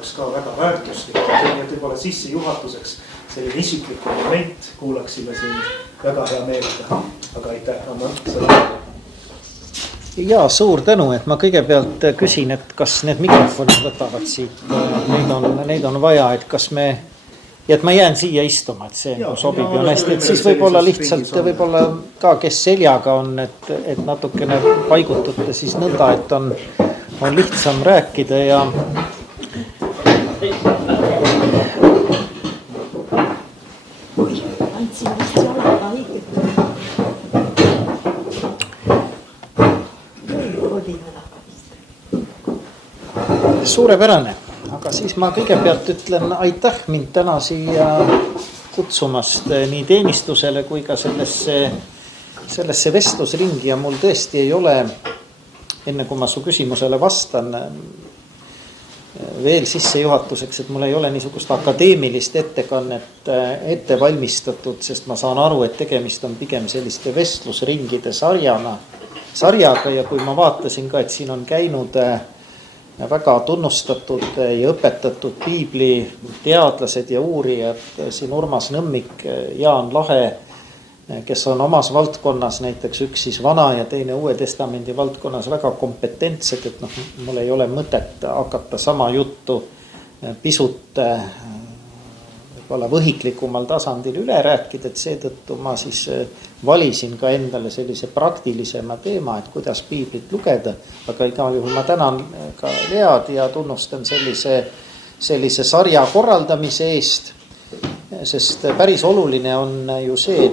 jaoks ka väga väärtuslik. Nii et võib-olla sissejuhatuseks selline isikliku moment kuulaksime siin väga hea meelega. Aga aitäh, Anna, sõna. Ja suur tänu, et ma kõigepealt küsin, et kas need mikrofonid võtavad siit, neid on vaja, et kas me, ja et ma jään siia istuma, et see sobib ju hästi, et siis võib-olla lihtsalt, võib-olla ka, kes seljaga on, et natukene paigutute siis nõnda, et on lihtsam rääkida ja suurepärane, aga siis ma kõigepealt ütlen aitäh mind täna siia kutsumast nii teenistusele kui ka sellesse vestlusringi ja mul tõesti ei ole, enne kui ma su küsimusele vastan, veel sissejuhatuseks, et mul ei ole niisugust akadeemilist ettekannet ette valmistatud, sest ma saan aru, et tegemist on pigem selliste vestlusringide sarjaga ja kui ma vaatasin ka, et siin on käinud väga tunnustatud ja õpetatud piibli teadlased ja uurijad, siin Urmas Nõmmik, Jaan Lahe, kes on omas valdkonnas, näiteks üks siis Vana ja teine Uue Testamendi valdkonnas väga kompetentsed, et mul ei ole mõtet hakata sama juttu pisut võib-olla võhiklikumal tasandil üle rääkida, et seetõttu ma siis valisin ka endale sellise praktilisema teema, et kuidas piiblit lugeda, aga igal juhul ma tänan ka Lead ja tunnustan sellise sarja korraldamise eest, sest päris oluline on ju see,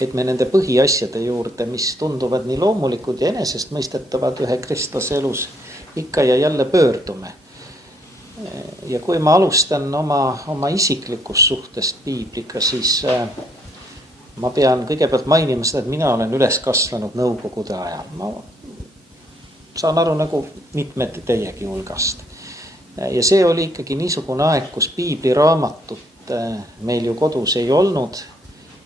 et me nende põhiasjade juurde, mis tunduvad nii loomulikud ja enesestmõistetavad ühe kristlase elus, ikka ja jälle pöördume. Ja kui ma alustan oma isiklikust suhtest piibliga, siis ma pean kõigepealt mainima seda, et mina olen üles kasvanud nõukogude ajal. Ma saan aru nagu mitmed teiegi hulgast. Ja see oli ikkagi niisugune aeg, kus piibliraamatut meil ju kodus ei olnud.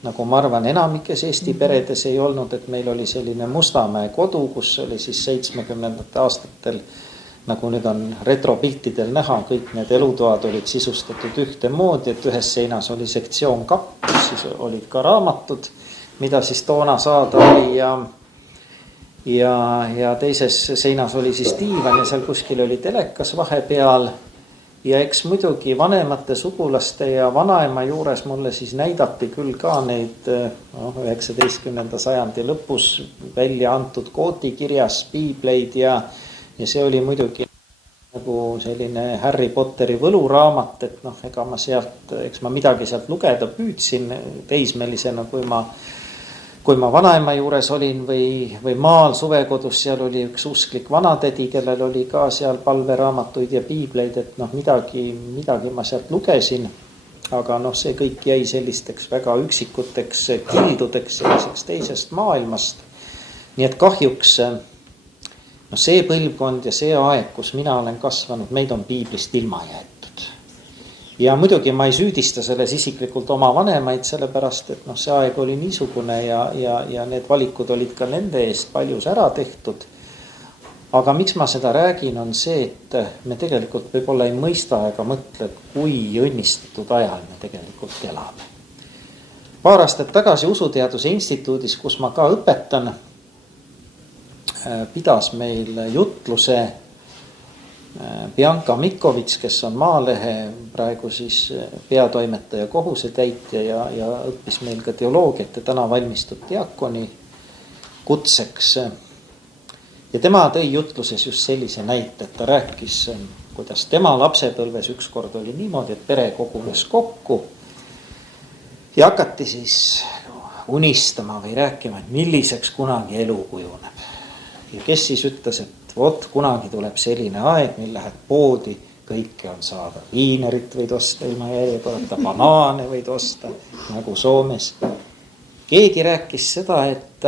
Nagu ma arvan, enamikes Eesti peredes ei olnud, et meil oli selline Mustamäe kodu, kus oli siis 70. aastatel, nagu nüüd on retropiltidel näha, kõik need elutoad olid sisustatud ühte moodi, et ühes seinas oli sektsioon kapp, siis olid ka raamatud, mida siis toona saada oli ja teises seinas oli siis diivan ja seal kuskil oli telekas vahepeal ja eks muidugi vanemate sugulaste ja vanaema juures mulle siis näidati küll ka neid 19. sajandi lõpus välja antud kootikirjas piibleid ja see oli muidugi nagu selline Harry Potteri võluraamat, et ega ma sealt, eks ma midagi sealt lugeda püüdsin teismelisena, kui ma vanaema juures olin või maal suvekodus, seal oli üks usklik vanatädi, kellel oli ka seal palveraamatuid ja piibleid, et midagi ma sealt lugesin, aga see kõik jäi sellisteks väga üksikuteks kildudeks selliseks teisest maailmast. Nii et kahjuks see põlvkond ja see aeg, kus mina olen kasvanud, meid on piiblist ilma jäetud. Ja muidugi ma ei süüdista selles isiklikult oma vanemaid, sellepärast, et see aeg oli niisugune ja need valikud olid ka nende eest paljus ära tehtud. Aga miks ma seda räägin, on see, et me tegelikult võib-olla ei mõista ega mõtle, kui õnnistatud ajal me tegelikult elame. Paar aastat tagasi Usuteaduse Instituudis, kus ma ka õpetan, pidas meil jutluse Bianca Mikovits, kes on Maalehe praegu siis peatoimetaja kohusetäitja ja õppis meil ka teoloogiat ja täna valmistub diakoni kutseks. Ja tema tõi jutluses just sellise näite, et ta rääkis, kuidas tema lapsepõlves ükskord oli niimoodi, et pere kogunes kokku ja hakati siis unistama või rääkima, et milliseks kunagi elu kujuneb. Ja kes siis ütles, et kunagi tuleb selline aeg, mil lähed poodi, kõike on saada. Viinerit võid osta ilma järjekorrata, banaane võid osta, nagu Soomes. Keegi rääkis seda, et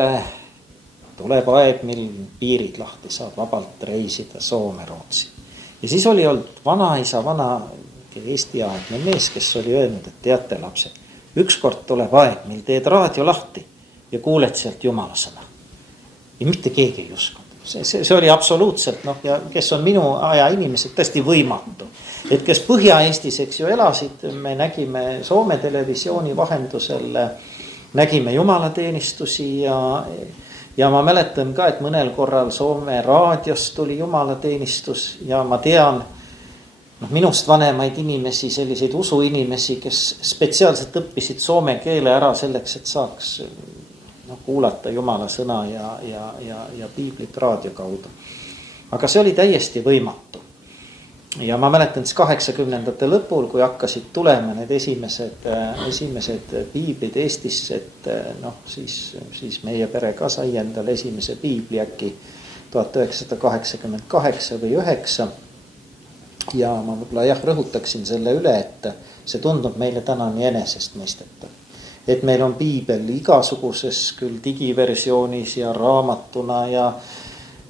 tuleb aeg, mil piirid lahti saab vabalt reisida Soome, Rootsi. Ja siis oli olnud vanaisa, Eesti aegne mees, kes oli öelnud, et teate lapsed, ükskord tuleb aeg, mil teed raadio lahti ja kuuled sealt Jumala sõna. Ja mitte keegi ei uskunud. see oli absoluutselt noh, ja kes on minu aja inimesed, tõesti võimatu. Et kes Põhja-Eestis, eks ju, elasid, me nägime Soome televisiooni vahendusel, nägime jumalateenistusi ja ma mäletan ka, et mõnel korral Soome raadios tuli jumalateenistus ja ma tean minust vanemaid inimesi, selliseid usuinimesi, kes spetsiaalselt õppisid soome keele ära selleks, et saaks kuulata Jumala sõna ja piiblit raadio kaudu. Aga see oli täiesti võimatu. Ja ma mäletan siis 80ndate lõpul, kui hakkasid tulema need esimesed piiblid Eestisse, et siis meie pere ka sai endale esimese piibli äkki 1988 või 9. Ja ma võib-olla rõhutaksin selle üle, et see tundub meile täna nii enesestmõistetav. Et meil on piibel igasuguses küll digiversioonis ja raamatuna ja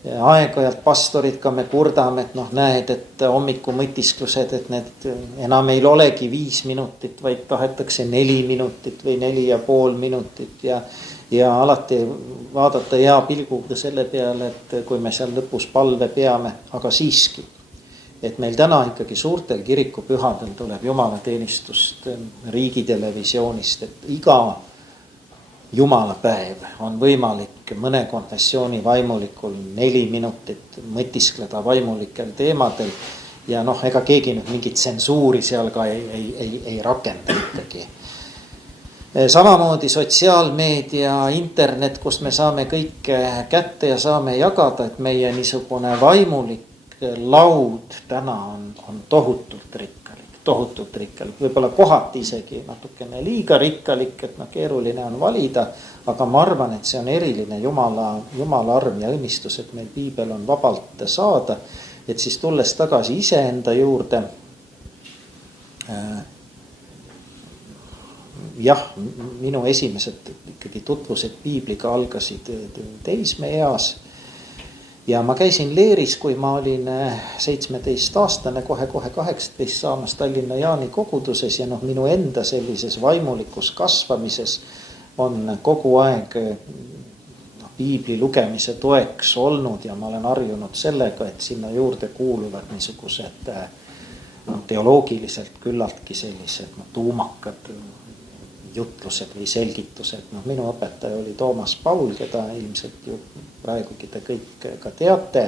aeg-ajalt pastorid ka me kurdame, et näed, et hommikumõtisklused, et need enam ei olegi 5 minutit, vaid tahetakse 4 minutit või 4,5 minutit ja alati vaadata hea pilguga selle peale, et kui me seal lõpus palve peame, aga siiski. Et meil täna ikkagi suurtel kirikupühadel tuleb jumalateenistust riigitelevisioonist, et iga jumalapäev on võimalik mõne konfessiooni vaimulikul 4 minutit mõtiskleda vaimulikel teemadel ja ega keegi nüüd mingit tsensuuri seal ka ei rakenda ikkagi. Samamoodi sotsiaalmeedia, internet, kus me saame kõike kätte ja saame jagada, et meie niisugune vaimulik laud täna on tohutult rikkalik, võib-olla kohati isegi natukene liiga rikkalik, et keeruline on valida, aga ma arvan, et see on eriline Jumala arm ja õnnistus, et meil piibel on vabalt saada, et siis tulles tagasi iseenda juurde. Minu esimesed ikkagi tutvused piibliga algasid teismeeas. Ja ma käisin Leeris, kui ma olin 17-aastane, kohe 18 saamas Tallinna Jaani koguduses ja minu enda sellises vaimulikus kasvamises on kogu aeg piibli lugemise toeks olnud ja ma olen harjunud sellega, et sinna juurde kuuluvad niisugused teoloogiliselt küllaltki sellised tuumakad jutlused või selgitused. Minu õpetaja oli Toomas Paul, keda ilmselt ju praegugi te kõik ka teate.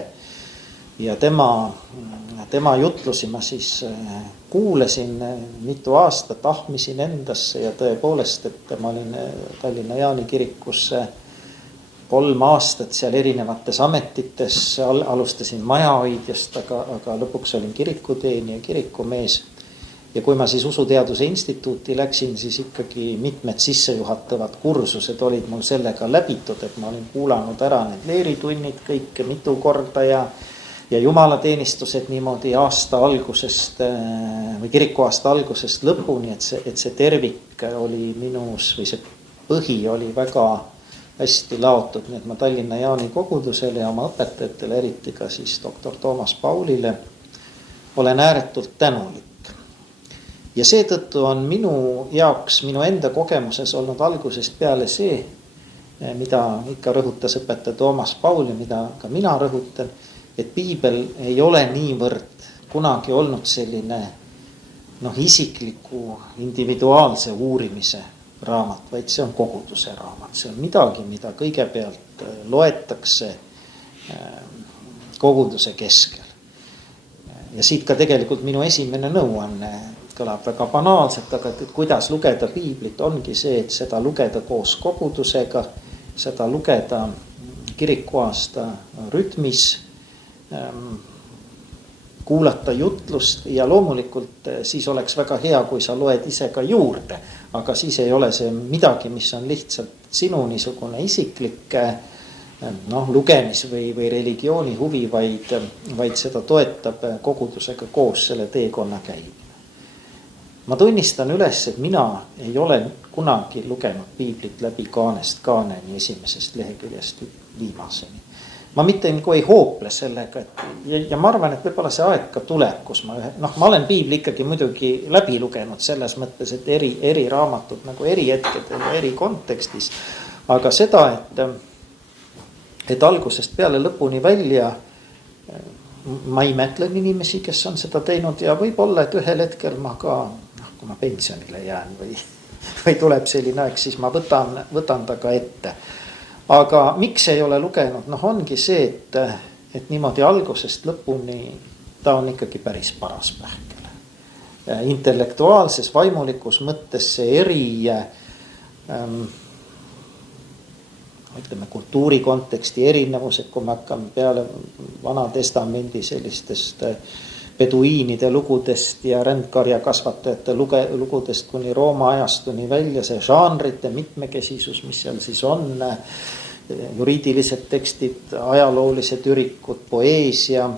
Ja tema jutlusi ma siis kuulasin mitu aastat, ahmisin endasse ja tõepoolest, et ma olin Tallinna Jaani kirikus 3 aastat seal erinevates ametites, alustasin majahoidjast, aga lõpuks olin kirikuteenija, kirikumees. Ja kui ma siis Usuteaduse Instituuti läksin, siis ikkagi mitmed sissejuhatavad kursused olid mul sellega läbitud, et ma olin kuulanud ära need leeritunnid kõik mitu korda ja jumalateenistused niimoodi aasta algusest või kirikuaasta algusest lõpuni, et see tervik oli minus või see põhi oli väga hästi laotud. Nii et ma Tallinna Jaani kogudusele ja oma õpetajatele, eriti ka siis doktor Toomas Paulile, olen ääretult tänulik. Ja seetõttu on minu jaoks, minu enda kogemuses olnud algusest peale see, mida ikka rõhutas õpetaja Toomas Paul ja mida ka mina rõhutan, et piibel ei ole niivõrd kunagi olnud selline isikliku individuaalse uurimise raamat, vaid see on koguduse raamat. See on midagi, mida kõigepealt loetakse koguduse keskel. Ja siit ka tegelikult minu esimene nõuanne kõlab väga banaalselt, aga kuidas lugeda piiblit ongi see, et seda lugeda koos kogudusega, seda lugeda kirikuaasta rütmis, kuulata jutlust ja loomulikult siis oleks väga hea, kui sa loed ise ka juurde, aga siis ei ole see midagi, mis on lihtsalt sinu niisugune isiklik lugemis või religiooni huvi, vaid seda toetab kogudusega koos selle teekonna käimine. Ma tunnistan üles, et mina ei ole kunagi lugenud piiblit läbi kaanest kaaneni, esimesest leheküljest viimaseni. Ma mitte ei hoople sellega, ja ma arvan, et võib-olla see aeg ka tuleb, kus ma olen piibli ikkagi muidugi läbi lugenud selles mõttes, et eri raamatud nagu eri hetkedel ja eri kontekstis, aga seda, et algusest peale lõpuni välja ma imetlen inimesi, kes on seda teinud ja võib-olla, et ühel hetkel ma ka, kui ma pensionile jään või tuleb selline aeg, siis ma võtan ta ka ette. Aga miks ei ole lugenud? Ongi see, et niimoodi algusest lõpuni ta on ikkagi päris paras pähkel. Intellektuaalses, vaimulikus mõttes see ütleme kultuurikonteksti erinevused, kui me hakkame peale Vana Testamendi sellistest peduiinide lugudest ja rändkarja kasvatajate lugudest kuni Rooma ajastuni välja, see žanrite mitmekesisus, mis seal siis on, juriidilised tekstid, ajaloolised ürikud, poeesia,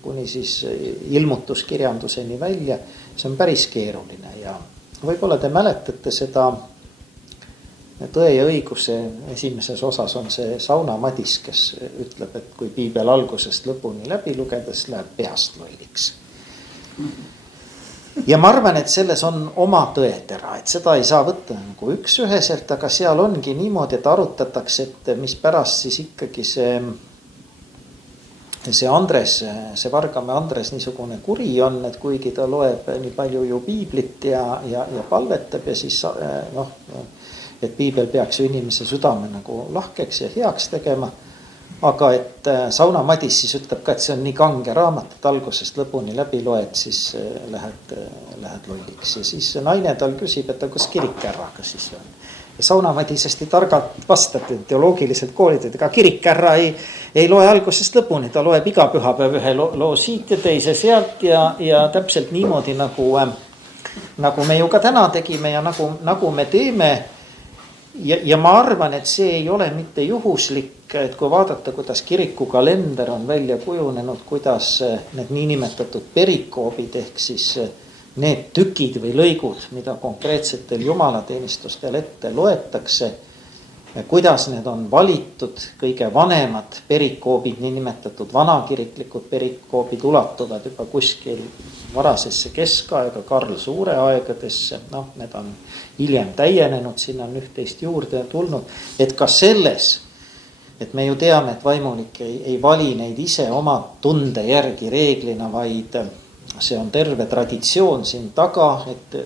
kuni siis ilmutuskirjanduseni välja, see on päris keeruline ja võib-olla te mäletate seda Tõe ja õiguse esimeses osas on see Sauna Madis, kes ütleb, et kui piibel algusest lõpuni läbi lugedes läheb peast lolliks. Ja ma arvan, et selles on oma tõetera, et seda ei saa võtta nagu üks-üheselt, aga seal ongi niimoodi, et arutatakse, et mis pärast siis ikkagi see Andres, see Vargamäe Andres niisugune kuri on, et kuigi ta loeb nii palju ju piiblit ja palvetab ja siis et piibel peaks ju inimese südame nagu lahkeks ja heaks tegema. Aga et Sauna Madis siis ütleb ka, et see on nii kange raamat, et algusest lõpuni läbi loed, siis lähed lolliks. Ja siis naine tal küsib, et kus kirikkärraga siis on. Ja Sauna Madis hästi targalt vastab, et teoloogiliselt koolid, et ega kirikkärra ei loe algusest lõpuni. Ta loeb iga pühapäev ühe loo siit ja teise sealt ja täpselt niimoodi nagu me ju ka täna tegime ja nagu me teeme. Ja ma arvan, et see ei ole mitte juhuslik, et kui vaadata, kuidas kirikukalender on välja kujunenud, kuidas need niinimetatud perikoobid ehk siis need tükid või lõigud, mida konkreetsetel jumalateenistustel ette loetakse, kuidas need on valitud, kõige vanemad perikoobid, niinimetatud vanakiriklikud perikoobid ulatuvad juba kuskil varasesse keskaega, Karl Suure aegadesse, need on hiljem täienenud, sinna on üht-teist juurde tulnud, et ka selles, et me ju teame, et vaimulik ei vali neid ise oma tunde järgi reeglina, vaid see on terve traditsioon siin taga, et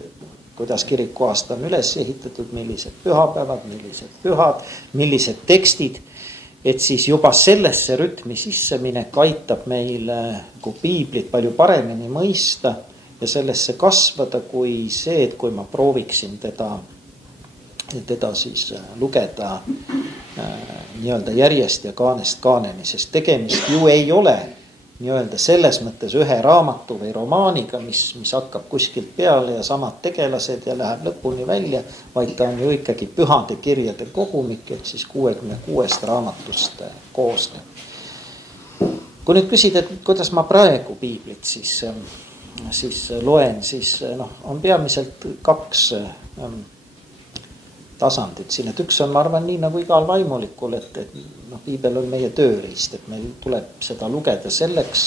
kuidas kirikuaasta on üles ehitatud, millised pühapäevad, millised pühad, millised tekstid, et siis juba sellesse rütmi sisseminek aitab meil piiblit palju paremini mõista ja sellesse kasvada kui see, et kui ma prooviksin teda siis lugeda nii-öelda järjest ja kaanest kaaneni, sest tegemist ju ei ole nii-öelda selles mõttes ühe raamatu või romaaniga, mis hakkab kuskilt peale ja samad tegelased ja läheb lõpuni välja, vaid ta on ju ikkagi pühade kirjade kogumik, et siis 66 raamatust koosneb. Kui nüüd küsida, et kuidas ma praegu piiblit siis loen, siis on peamiselt kaks tasandit siin, et üks on, ma arvan, nii nagu igal vaimulikul, et piibel on meie tööriist, et meil tuleb seda lugeda selleks,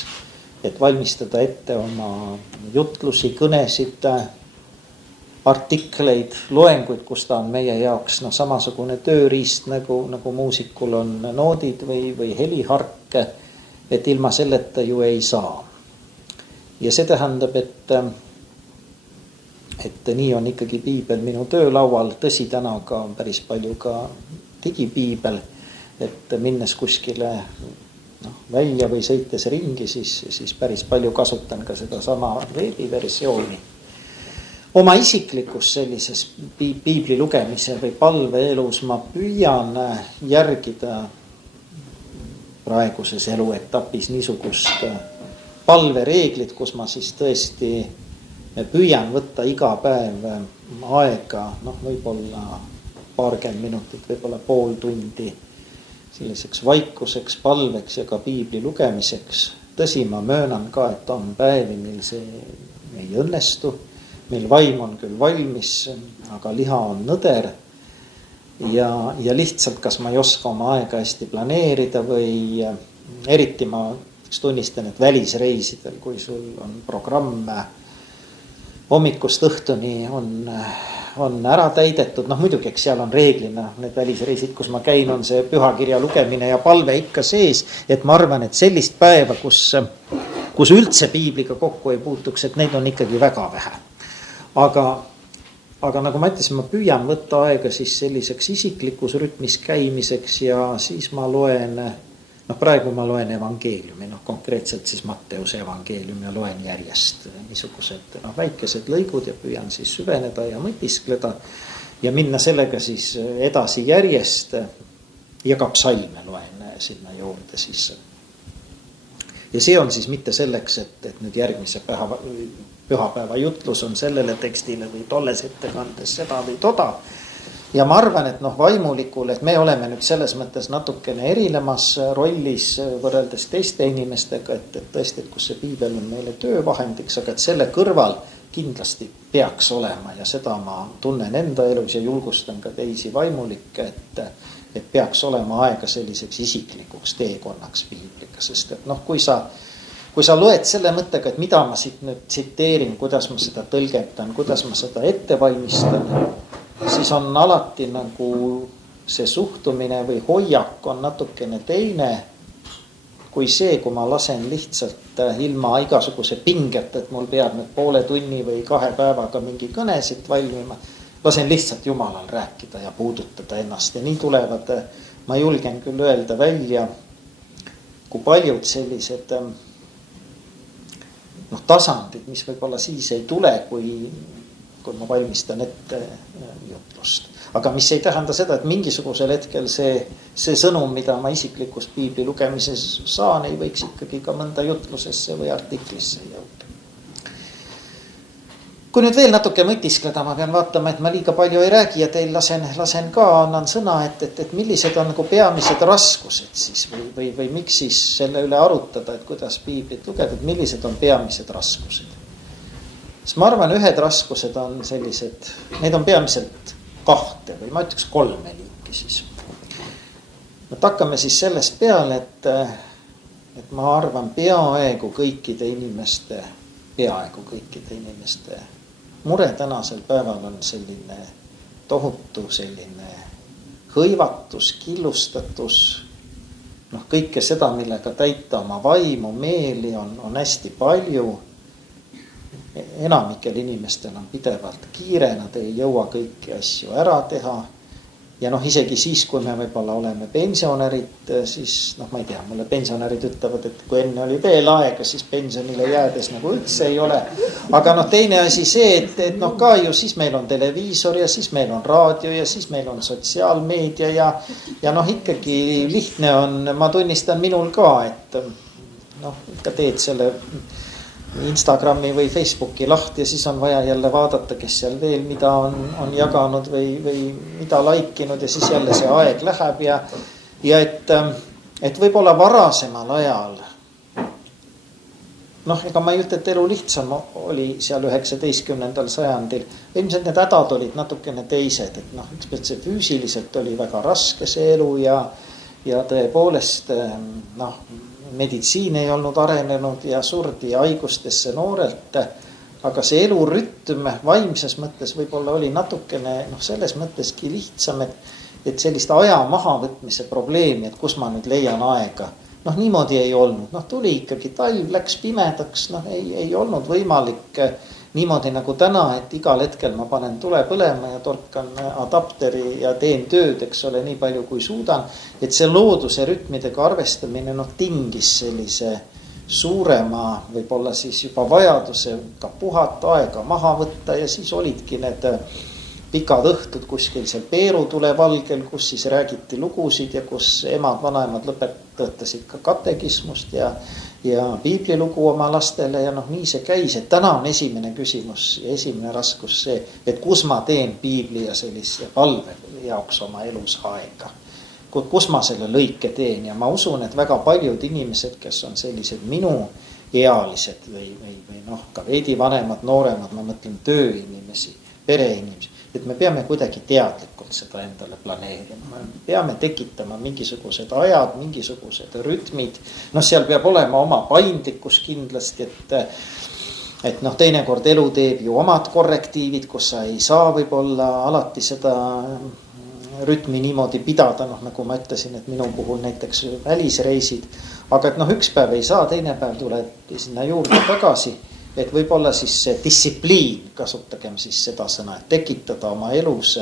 et valmistada ette oma jutlusi, kõnesid, artikleid, loenguid, kus ta on meie jaoks samasugune tööriist, nagu muusikul on noodid või helihark, et ilma selleta ju ei saa. Ja see tähendab, et nii on ikkagi piibel minu töölaual, tõsi täna ka on päris palju ka digipiibel, et minnes kuskile välja või sõites ringi, siis päris palju kasutan ka seda sama veebiversiooni. Oma isiklikus sellises piibli lugemise või palveelus ma püüan järgida praeguses eluetapis niisugust palvereeglit, kus ma siis tõesti püüan võtta iga päev aega, võib-olla paarkümmend minutit, võib-olla pool tundi selliseks vaikuseks, palveks ja ka piibli lugemiseks. Tõsi, ma möönan ka, et on päevi, mil see ei õnnestu, mil vaim on küll valmis, aga liha on nõder ja lihtsalt kas ma ei oska oma aega hästi planeerida või eriti ma tunnistan, et välisreisidel, kui sul on programm hommikust õhtuni on ära täidetud, noh muidugi, eks seal on reeglina need välisreisid, kus ma käin, on see pühakirja lugemine ja palve ikka sees. Et ma arvan, et sellist päeva, kus üldse piibliga kokku ei puutuks, et neid on ikkagi väga vähe. Aga nagu ma ütlesin, ma püüan võtta aega siis selliseks isiklikus rütmis käimiseks ja siis ma loen, noh praegu ma loen evangeeliumi, noh konkreetselt siis Matteuse evangeeliumi ja loen järjest niisugused väikesed lõigud ja püüan siis süveneda ja mõtiskleda ja minna sellega siis edasi järjest ja ka psalme loen sinna juurde siis. Ja see on siis mitte selleks, et nüüd järgmise pühapäeva jutlus on sellele tekstile või tolles ettekandes seda või toda. Ja ma arvan, et vaimulikul, et me oleme nüüd selles mõttes natukene erinemas rollis võrreldes teiste inimestega, et tõesti, et kus see piibel on meile töövahendiks, aga et selle kõrval kindlasti peaks olema ja seda ma tunnen enda elus ja julgustan ka teisi vaimulikke, et peaks olema aega selliseks isiklikuks teekonnaks piibliga, sest et kui sa loed selle mõttega, et mida ma siit nüüd tsiteerin, kuidas ma seda tõlgendan, kuidas ma seda ette valmistan, siis on alati nagu see suhtumine või hoiak on natukene teine kui see, kui ma lasen lihtsalt ilma igasuguse pingeta, et mul peab nüüd poole tunni või 2 päevaga mingi kõnesid valmima. Lasen lihtsalt Jumalal rääkida ja puudutada ennast ja nii tulevad, ma julgen küll öelda välja, kui paljud sellised tasandid, mis võib-olla siis ei tule, kui ma valmistan ette jutlust. Aga mis ei tähenda seda, et mingisugusel hetkel see sõnum, mida ma isiklikus piibli lugemises saan, ei võiks ikkagi ka mõnda jutlusesse või artiklisse jõuda. Kui nüüd veel natuke mõtiskleda, ma pean vaatama, et ma liiga palju ei räägi ja teil lasen ka, annan sõna, et millised on nagu peamised raskused siis või miks siis selle üle arutada, et kuidas piiblit lugeda, et millised on peamised raskused. Siis ma arvan, ühed raskused on sellised, need on peamiselt 2 või ma ütleks 3 liiki siis. Hakkame siis sellest peale, et ma arvan peaaegu kõikide inimeste mure tänasel päeval on selline tohutu selline hõivatus, killustatus, kõike seda, millega täita oma vaimu, meeli on hästi palju. Enamikel inimestel on pidevalt kiire, nad ei jõua kõiki asju ära teha. Ja isegi siis, kui me võib-olla oleme pensionärid, siis ma ei tea, mulle pensionärid ütlevad, et kui enne oli veel aega, siis pensionile jäädes nagu üldse ei ole. Aga teine asi see, et ka ju siis meil on televiisor ja siis meil on raadio ja siis meil on sotsiaalmeedia ja ikkagi lihtne on, ma tunnistan minul ka, et ikka teed selle Instagrami või Facebooki lahti ja siis on vaja jälle vaadata, kes seal veel mida on jaganud või mida laikinud ja siis jälle see aeg läheb ja et võib-olla varasemal ajal, ega ma ei ütle, et elu lihtsam oli seal 19. sajandil, ilmselt need hädad olid natukene teised, et ükspäev see füüsiliselt oli väga raske see elu ja tõepoolest meditsiin ei olnud arenenud ja surdi haigustesse noorelt, aga see elurütm vaimses mõttes võib-olla oli natukene selles mõtteski lihtsam, et sellist aja mahavõtmise probleemi, et kus ma nüüd leian aega. Niimoodi ei olnud, tuli ikkagi talv, läks pimedaks, ei olnud võimalik niimoodi nagu täna, et igal hetkel ma panen tule põlema ja torkan adapteri ja teen tööd, eks ole, nii palju kui suudan. Et see looduse rütmidega arvestamine tingis sellise suurema võib-olla siis juba vajaduse ka puhata, aega maha võtta ja siis olidki need pikad õhtud kuskil seal peerutule valgel, kus siis räägiti lugusid ja kus emad, vanaemad lõpetasid ka katekismust ja piiblilugu oma lastele ja nii see käis, et täna on esimene küsimus ja esimene raskus see, et kus ma teen piibli ja sellise palve jaoks oma elus aega. Kus ma selle lõike teen ja ma usun, et väga paljud inimesed, kes on sellised minu ealised või ka veidi vanemad, nooremad, ma mõtlen tööinimesi, pereinimesi, et me peame kuidagi teadlikult seda endale planeerima. Me peame tekitama mingisugused ajad, mingisugused rütmid. Seal peab olema oma paindlikkus kindlasti, et noh, teinekord elu teeb ju omad korrektiivid, kus sa ei saa võib-olla alati seda rütmi niimoodi pidada, noh nagu ma ütlesin, et minu puhul näiteks välisreisid. Aga et noh, üks päev ei saa, teine päev tuleb sinna juurde tagasi. Et võib-olla siis see distsipliin, kasutagem siis seda sõna, et tekitada oma elus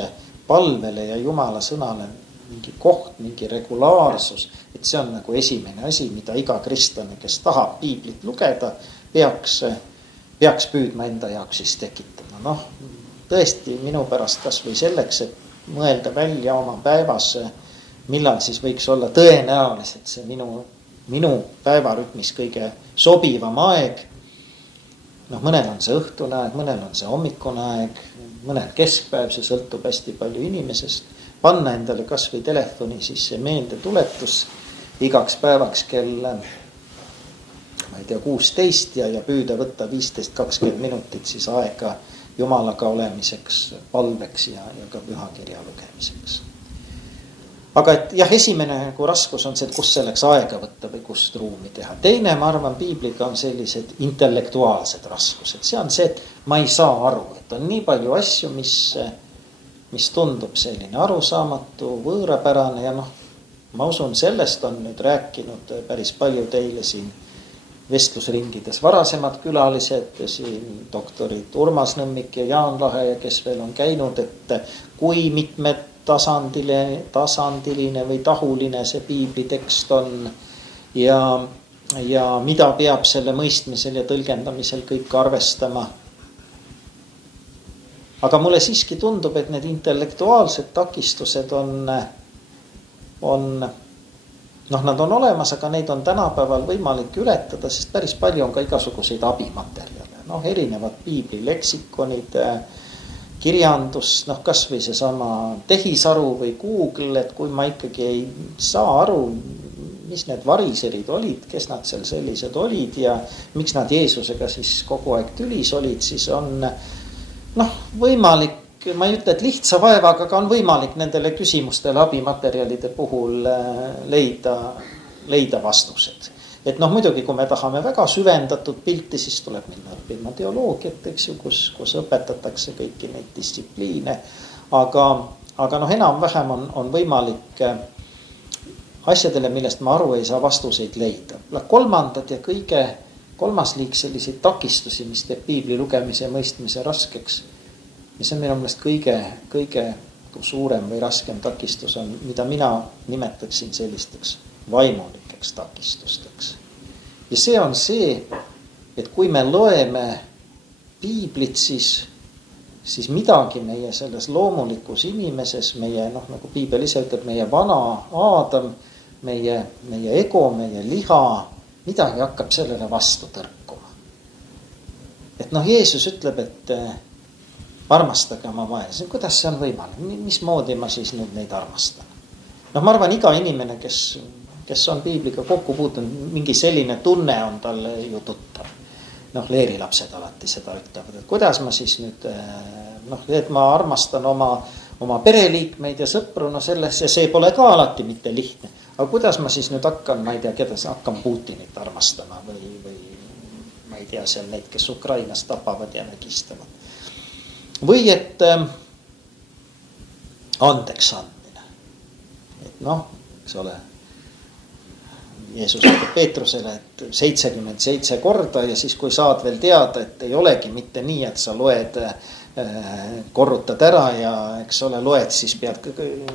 palvele ja Jumala sõnale mingi koht, mingi regulaarsus. Et see on nagu esimene asi, mida iga kristlane, kes tahab piiblit lugeda, peaks püüdma enda jaoks siis tekitada. Noh, tõesti minu pärast kas või selleks, et mõelda välja oma päevas, millal siis võiks olla tõenäoliselt see minu päevarütmis kõige sobivam aeg. Noh, mõnel on see õhtune aeg, mõnel on see hommikune aeg, mõnel keskpäev, see sõltub hästi palju inimesest. Panna endale kas või telefoni siis see meelde tuletus igaks päevaks kell, ma ei tea, 16 ja püüda võtta 15-20 minutit siis aega Jumalaga olemiseks, palveks ja ka pühakirja lugemiseks. Aga et jah, esimene nagu raskus on see, et kust selleks aega võtta või kust ruumi teha. Teine, ma arvan, piibliga on sellised intellektuaalsed raskused. See on see, et ma ei saa aru, et on nii palju asju, mis tundub selline arusaamatu, võõrapärane ja noh, ma usun, sellest on nüüd rääkinud päris palju teile siin vestlusringides varasemad külalised, siin doktorid Urmas Nõmmik ja Jaan Lahe, kes veel on käinud, et kui mitmed tasandiline või tahuline see piiblitekst on ja mida peab selle mõistmisel ja tõlgendamisel kõik arvestama. Aga mulle siiski tundub, et need intellektuaalsed takistused noh, nad on olemas, aga neid on tänapäeval võimalik ületada, sest päris palju on ka igasuguseid abimaterjale. Noh, erinevad piibli leksikonid, kirjandus, noh kas või seesama tehisaru või Google, et kui ma ikkagi ei saa aru, mis need variserid olid, kes nad seal sellised olid ja miks nad Jeesusega siis kogu aeg tülis olid, siis on noh, võimalik, ma ei ütle, et lihtsa vaevaga, aga on võimalik nendele küsimustele abimaterjalide puhul leida vastused. Et noh, muidugi, kui me tahame väga süvendatud pilti, siis tuleb minna õppima teoloogiat, eks ju, kus õpetatakse kõiki neid distsipliine. Aga noh, enam-vähem on võimalik asjadele, millest ma aru ei saa, vastuseid leida. Kolmandad ja kolmas liik selliseid takistusi, mis teeb piibli lugemise ja mõistmise raskeks. Ja see on minu meelest kõige suurem või raskem takistus on, mida mina nimetaksin sellisteks vaimulikeks takistusteks. Ja see on see, et kui me loeme piiblit, siis midagi meie selles loomulikus inimeses, meie noh, nagu piibel ise ütleb, meie vana Aadam, meie ego, meie liha, midagi hakkab sellele vastu tõrkuma. Et noh, Jeesus ütleb, et armastage oma vaenlasi. Kuidas see on võimalik? Mismoodi ma siis nüüd neid armastan? Noh, ma arvan, iga inimene, kes on piibliga kokku puutunud, mingi selline tunne on talle ju tuttav. Noh, leerilapsed alati seda ütlevad, et kuidas ma siis nüüd, noh, et ma armastan oma pereliikmeid ja sõpru, no selles, ja see pole ka alati mitte lihtne. Aga kuidas ma siis nüüd hakkan, ma ei tea, keda sa hakkan Putinit armastama või ma ei tea, seal neid, kes Ukrainas tapavad ja vägistavad. Või et andeks andmine. Et noh, eks ole, Jeesus ütleb Peetrusele, et 77 korda ja siis kui saad veel teada, et ei olegi mitte nii, et sa loed, korrutad ära ja eks ole, loed, siis pead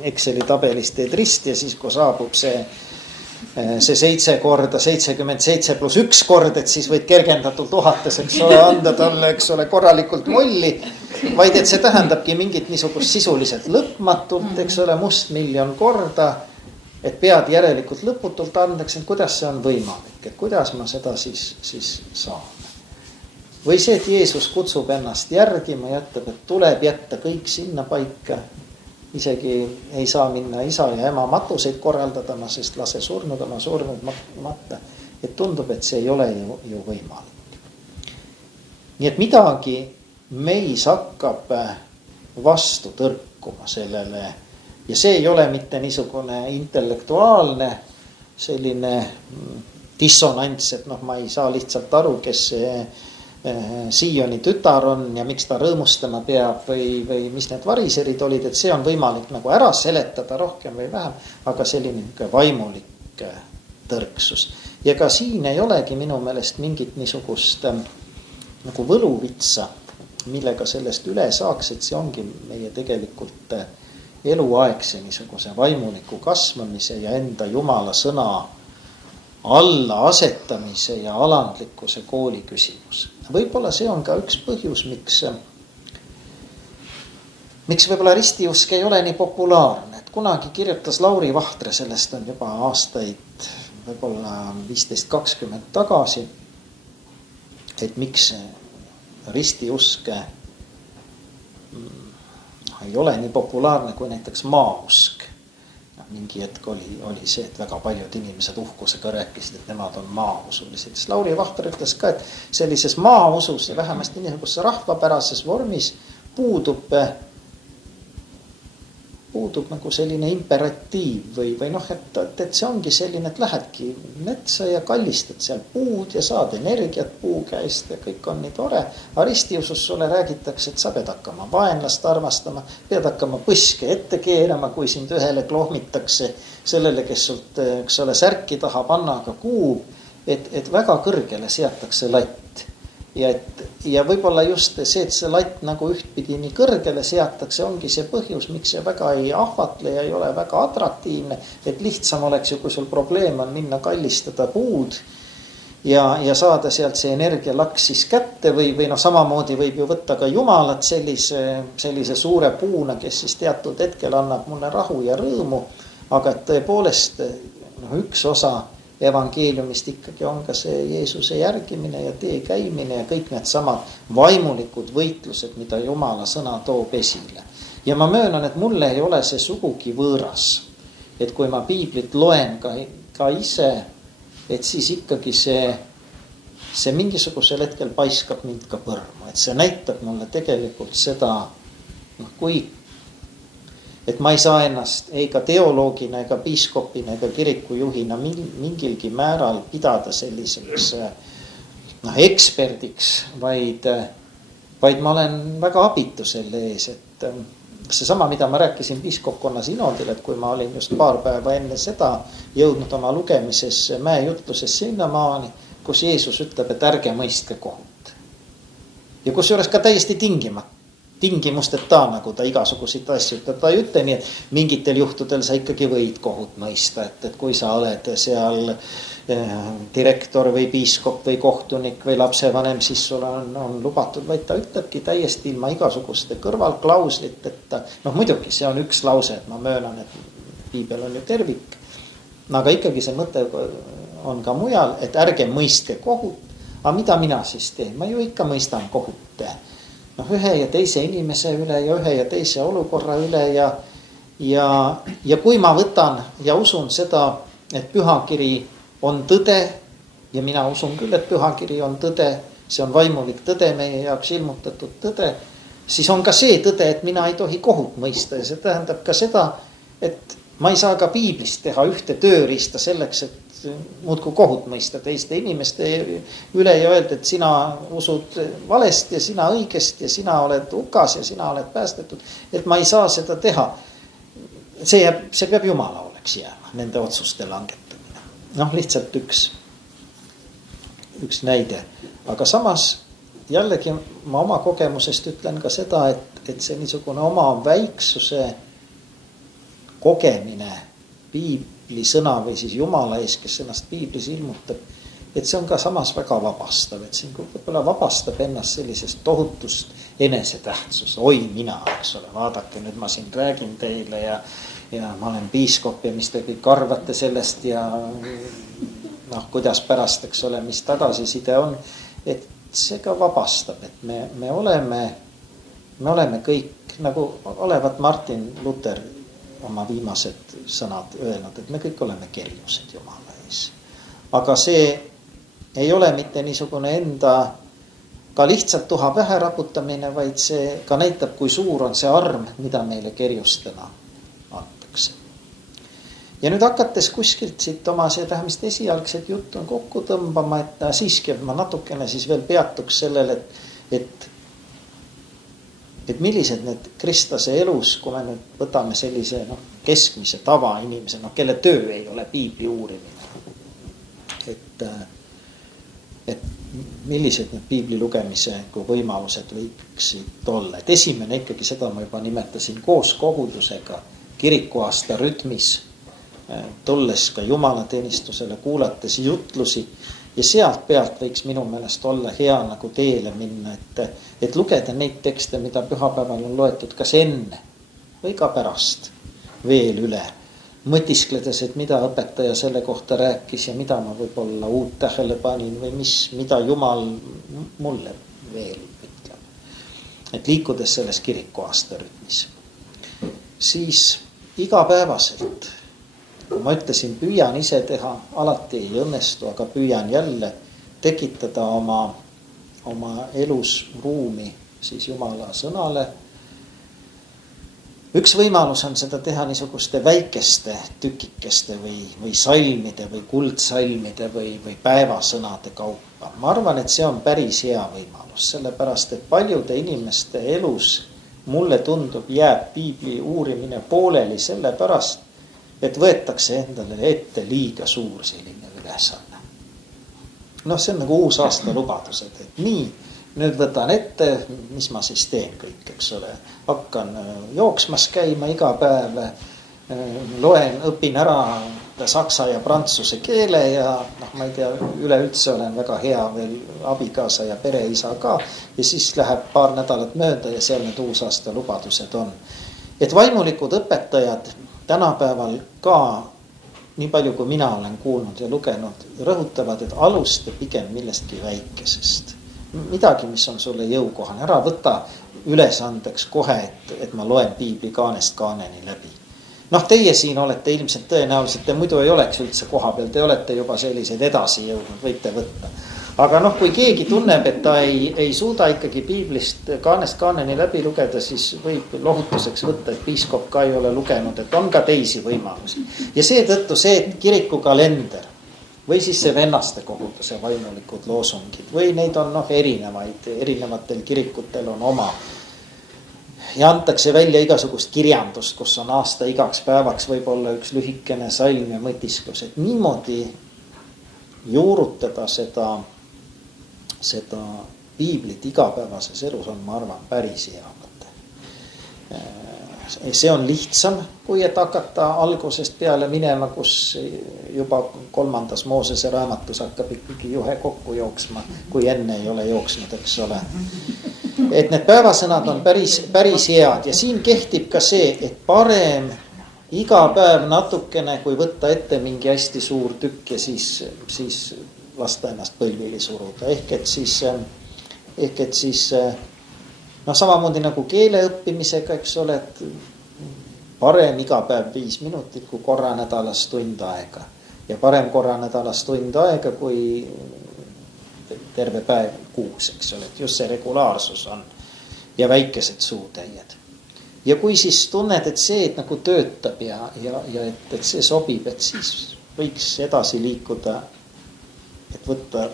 Exceli tabelis teed rist ja siis kui saabub see 7 korda 77 pluss 1 kord, et siis võid kergendatult uhates, eks ole, anda talle, eks ole, korralikult molli. Vaid et see tähendabki mingit niisugust sisuliselt lõpmatult, eks ole, mustmiljon korda, et pead järelikult lõputult andeks, et kuidas see on võimalik, et kuidas ma seda siis saan. Või see, et Jeesus kutsub ennast järgima ja ütleb, et tuleb jätta kõik sinna paika. Isegi ei saa minna isa ja ema matuseid korraldada, sest lase surnud oma surnud matta. Et tundub, et see ei ole ju võimalik. Nii et midagi meis hakkab vastu tõrkuma sellele ja see ei ole mitte niisugune intellektuaalne selline dissonants, et noh, ma ei saa lihtsalt aru, kes see Sioni tütar on ja miks ta rõõmustama peab või mis need variserid olid, et see on võimalik nagu ära seletada rohkem või vähem, aga selline vaimulik tõrksus. Ja ka siin ei olegi minu meelest mingit niisugust nagu võluvitsa, millega sellest üle saaks, et see ongi meie tegelikult eluaegse niisuguse vaimuliku kasvamise ja enda Jumala sõna alla asetamise ja alandlikkuse kooli küsimus. Võib-olla see on ka üks põhjus, miks võib-olla ristiusk ei ole nii populaarne, et kunagi kirjutas Lauri Vahtre, sellest on juba aastaid, võib-olla 15-20 tagasi, et miks ristiusk ei ole nii populaarne kui näiteks maausk. Mingi hetk oli see, et väga paljud inimesed uhkusega rääkisid, et nemad on maausulised. Lauri Vahter ütles ka, et sellises maausus ja vähemasti niisuguses rahvapärases vormis puudub nagu selline imperatiiv või noh, et see ongi selline, et lähedki metsa ja kallistad seal puud ja saad energiat puu käest ja kõik on nii tore. Ristiusus sulle räägitakse, et sa pead hakkama vaenlast armastama, pead hakkama põske ette keerama, kui sind ühele klohmitakse sellele, kes sult, eks ole, särki taha panna, aga kuub, et väga kõrgele seatakse latt. Ja võib-olla just see, et see latt nagu ühtpidi nii kõrgele seatakse, ongi see põhjus, miks see väga ei ahvatle ja ei ole väga atraktiivne, et lihtsam oleks ju, kui sul probleem on minna kallistada puud ja saada sealt see energialaks siis kätte või noh, samamoodi võib ju võtta ka Jumalat sellise suure puuna, kes siis teatud hetkel annab mulle rahu ja rõõmu, aga et tõepoolest üks osa evangeeliumist ikkagi on ka see Jeesuse järgimine ja tee käimine ja kõik need samad vaimulikud võitlused, mida Jumala sõna toob esile. Ja ma möönan, et mulle ei ole see sugugi võõras, et kui ma piiblit loen ka ise, et siis ikkagi see mingisugusel hetkel paiskab mind ka põrmu, et see näitab mulle tegelikult seda, et ma ei saa ennast ei ka teoloogina, ega piiskopina, ega kirikujuhina mingilgi määral pidada selliseks eksperdiks, vaid ma olen väga abitu selle ees, et seesama, mida ma rääkisin piiskopkonna sinodil, et kui ma olin just paar päeva enne seda jõudnud oma lugemises mäejutluses sinnamaani, kus Jeesus ütleb, et ärge mõistke kohut. Ja kusjuures ka täiesti tingimusteta, nagu ta igasuguseid asju ütleb, ta ei ütle nii, et mingitel juhtudel sa ikkagi võid kohut mõista, et kui sa oled seal direktor või piiskop või kohtunik või lapsevanem, siis sul on lubatud, vaid ta ütlebki täiesti ilma igasuguste kõrvalklausliteta. Noh, muidugi see on üks lause, et ma möönan, et piibel on ju tervik, aga ikkagi see mõte on ka mujal, et ärge mõistke kohut, aga mida mina siis teen? Ma ju ikka mõistan kohut ühe ja teise inimese üle ja ühe ja teise olukorra üle ja kui ma võtan ja usun seda, et pühakiri on tõde ja mina usun küll, et pühakiri on tõde, see on vaimulik tõde, meie jaoks ilmutatud tõde, siis on ka see tõde, et mina ei tohi kohut mõista ja see tähendab ka seda, et ma ei saa ka piiblist teha ühte tööriista selleks, et muudkui kohut mõista teiste inimeste üle ja öelda, et sina usud valesti ja sina õigesti ja sina oled hukas ja sina oled päästetud, et ma ei saa seda teha. See peab Jumala oleks jääma, nende otsuste langetamine. Noh, lihtsalt üks näide, aga samas jällegi ma oma kogemusest ütlen ka seda, et see niisugune oma väiksuse kogemine piibli sõna või siis Jumala ees, kes ennast piiblis ilmutab, et see on ka samas väga vabastav, et siin võib-olla vabastab ennast sellisest tohutust enesetähtsust. Oi mina, eks ole, vaadake, nüüd ma siin räägin teile ja ma olen piiskop ja mis te kõik arvate sellest ja noh, kuidas pärast, eks ole, mis tagasiside on, et see ka vabastab, et me oleme kõik, nagu olevat Martin Luther oma viimased sõnad öelnud, et me kõik oleme kerjused Jumala ees. Aga see ei ole mitte niisugune enda ka lihtsalt tuha pähe raputamine, vaid see ka näitab, kui suur on see arm, mida meile kerjustena antakse. ja nüüd hakates kuskilt siit oma seda, mis esialgset juttu on kokku tõmbama, et siiski ma natukene siis veel peatuks sellele, et millised need kristlase elus, kui me nüüd võtame sellise keskmise tavainimese, kelle töö ei ole piibli uurimine. Et millised need piibli lugemise võimalused võiksid olla. Et esimene ikkagi, seda ma juba nimetasin, koos kogudusega kirikuaasta rütmis, tulles ka jumalateenistusele, kuulates jutlusi ja sealt pealt võiks minu meelest olla hea nagu teele minna, et lugeda neid tekste, mida pühapäeval on loetud kas enne või ka pärast veel üle. Mõtiskledes, et mida õpetaja selle kohta rääkis ja mida ma võib-olla uut tähele panin või mida Jumal mulle veel ütleb. Et liikudes selles kirikuaasta rütmis. Siis igapäevaselt, kui ma ütlesin, püüan ise teha, alati ei õnnestu, aga püüan jälle tekitada oma elus ruumi siis Jumala sõnale. Üks võimalus on seda teha niisuguste väikeste tükikeste või salmide või kuldsalmide või päevasõnade kaupa. Ma arvan, et see on päris hea võimalus, sellepärast et paljude inimeste elus mulle tundub jääb piibli uurimine pooleli sellepärast, et võetakse endale ette liiga suur selline ülesanne. See on nagu uusaasta lubadused, et nii, nüüd võtan ette, mis ma siis teen kõik, eks ole. Hakkan jooksmas käima iga päev, loen, õpin ära saksa ja prantsuse keele ja ma ei tea, üleüldse olen väga hea veel abikaasa ja pereisa ka. Ja siis läheb paar nädalat mööda ja seal need uusaasta lubadused on. Et vaimulikud õpetajad tänapäeval ka, nii palju kui mina olen kuulnud ja lugenud, rõhutavad, et alusta pigem millestki väikesest. Midagi, mis on sulle jõukohane, ära võta ülesandeks kohe, et ma loen piibli kaanest kaaneni läbi. Teie siin olete ilmselt tõenäoliselt, te muidu ei oleks üldse koha peal, te olete juba sellised edasi jõudnud, võite võtta. Aga kui keegi tunneb, et ta ei suuda ikkagi piiblist kaanest kaaneni läbi lugeda, siis võib lohutuseks võtta, et piiskop ka ei ole lugenud, et on ka teisi võimalusi. Ja seetõttu see kirikukalender või siis see vennaste koguduse vaimulikud loosungid või neid on erinevatel kirikutel on oma. Ja antakse välja igasugust kirjandust, kus on aasta igaks päevaks võib-olla üks lühikene salm ja mõtisklus. Et niimoodi juurutada seda piiblit igapäevases elus on, ma arvan, päris hea mõte. See on lihtsam, kui et hakata algusest peale minema, kus juba 3. Moosese raamatus hakkab ikkagi juhe kokku jooksma, kui enne ei ole jooksnud, eks ole. Et need päevasõnad on päris head ja siin kehtib ka see, et parem iga päev natukene, kui võtta ette mingi hästi suur tükk ja siis lasta ennast põlvili suruda. Ehk et siis samamoodi nagu keele õppimisega, eks ole, et parem iga päev 5 minutit kui korra nädalas tund aega. Ja parem korra nädalas tund aega kui terve päev kuus, eks ole, et just see regulaarsus on ja väikesed suutäied. Ja kui siis tunned, et see nagu töötab ja et see sobib, et siis võiks edasi liikuda, et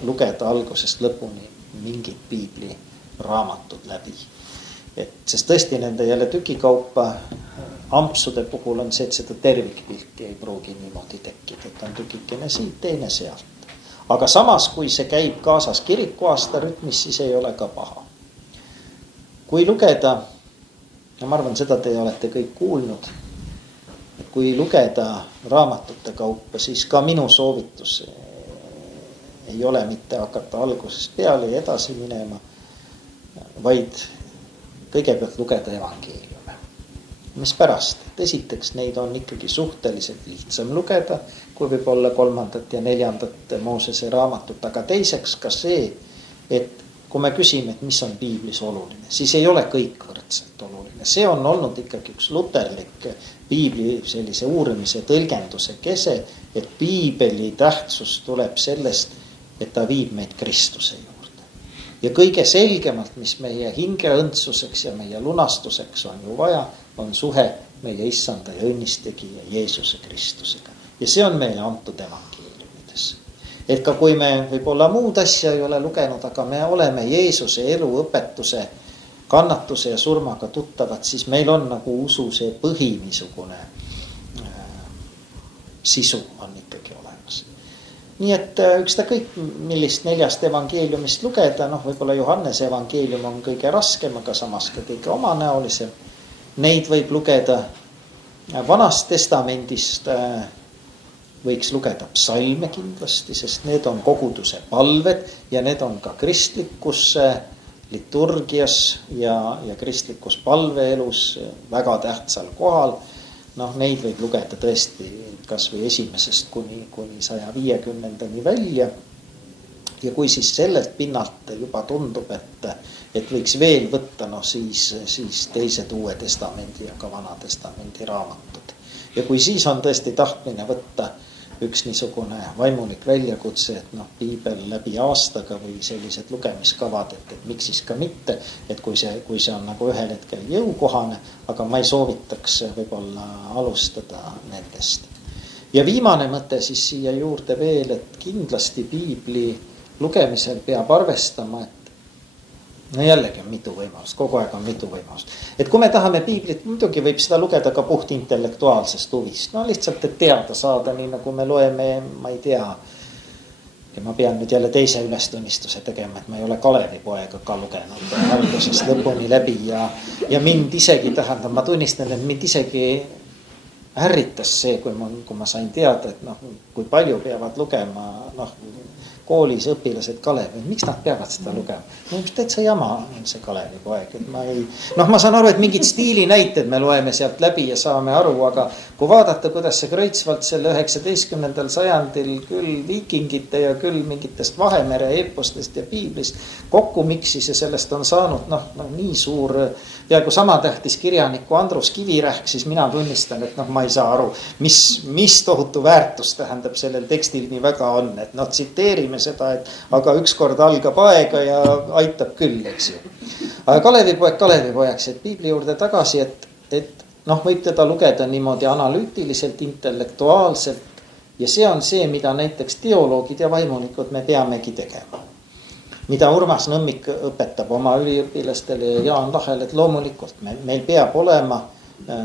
lugeda algusest lõpuni mingid piibli raamatud läbi. Sest tõesti nende jälle tükikaupa ampsude puhul on see, et seda tervikpilti ei pruugi niimoodi tekkida, et on tükikene siit, teine sealt. Aga samas, kui see käib kaasas kirikuaasta rütmis, siis ei ole ka paha. Kui lugeda, ja ma arvan, seda te olete kõik kuulnud, kui lugeda raamatute kaupa, siis ka minu soovitus ei ole mitte hakata algusest peale ja edasi minema, vaid kõigepealt lugeda evangeeliume. Mis pärast? Et esiteks neid on ikkagi suhteliselt lihtsam lugeda, kui võib olla 3. ja 4. Moosese raamatut, aga teiseks ka see, et kui me küsime, et mis on piiblis oluline, siis ei ole kõik võrdselt oluline. See on olnud ikkagi üks luterlik piibli sellise uurimise tõlgenduse kese, et piibeli tähtsus tuleb sellest, et ta viib meid Kristuse juurde. Ja kõige selgemalt, mis meie hingeõndsuseks ja meie lunastuseks on ju vaja, on suhe meie issanda ja õnnistegija Jeesuse Kristusega. ja see on meile antud evangeeliumides. Et ka kui me võib-olla muud asja ei ole lugenud, aga me oleme Jeesuse eluõpetuse, kannatuse ja surmaga tuttavad, siis meil on nagu usu see põhinisugune sisu on ikkagi olemas. Nii et ükskõik millist 4 evangeeliumist lugeda, võib-olla Johannese evangeelium on kõige raskem, aga samas ka kõige omanäolisem. Neid võib lugeda Vanast Testamendist, võiks lugeda psalme kindlasti, sest need on koguduse palved ja need on ka kristlikus liturgias ja kristlikus palveelus väga tähtsal kohal. Neid võib lugeda tõesti kas või 1. kuni 150. välja. Ja kui siis sellelt pinnalt juba tundub, et võiks veel võtta, siis teised Uue Testamendi ja ka Vana Testamendi raamatud. Ja kui siis on tõesti tahtmine võtta üks niisugune vaimulik väljakutse, et piibel läbi aastaga või sellised lugemiskavad, et miks siis ka mitte, et kui see on nagu ühel hetkel jõukohane, aga ma ei soovitaks võib-olla alustada nendest. Ja viimane mõte siis siia juurde veel, et kindlasti piibli lugemisel peab arvestama, et jällegi on mitu võimalust, kogu aeg on mitu võimalust. Et kui me tahame piiblit, muidugi võib seda lugeda ka puht intellektuaalsest huvist. Lihtsalt, et teada saada, nii nagu me loeme, ma ei tea. Ja ma pean nüüd jälle teise ülestunnistuse tegema, et ma ei ole Kalevipoega ka lugenud algusest lõpuni läbi ja mind isegi ma tunnistan, et mind isegi ärritas see, kui ma sain teada, et kui palju peavad lugema, koolis õpilased Kalevi, miks nad peavad seda lugema? Täitsa jama on see Kalevipoeg, et ma saan aru, et mingid stiilinäited me loeme sealt läbi ja saame aru, aga kui vaadata, kuidas see Kreutzwald selle 19. sajandil küll viikingite ja küll mingitest Vahemere eepostest ja piiblist kokku miksis ja sellest on saanud nii suur, peaaegu sama tähtis kirjaniku Andrus Kivirähk, siis mina tunnistan, et ma ei saa aru, mis tohutu väärtus tähendab sellel tekstil nii väga on, et tsiteerime seda, et aga ükskord algab aega ja aitab küll, eks ju. Aga Kalevipoeg Kalevipojaks, et piibli juurde tagasi, et võib teda lugeda niimoodi analüütiliselt, intellektuaalselt ja see on see, mida näiteks teoloogid ja vaimulikud me peamegi tegema. Mida Urmas Nõmmik õpetab oma üliõpilastele ja Jaan Lahel, et loomulikult meil peab olema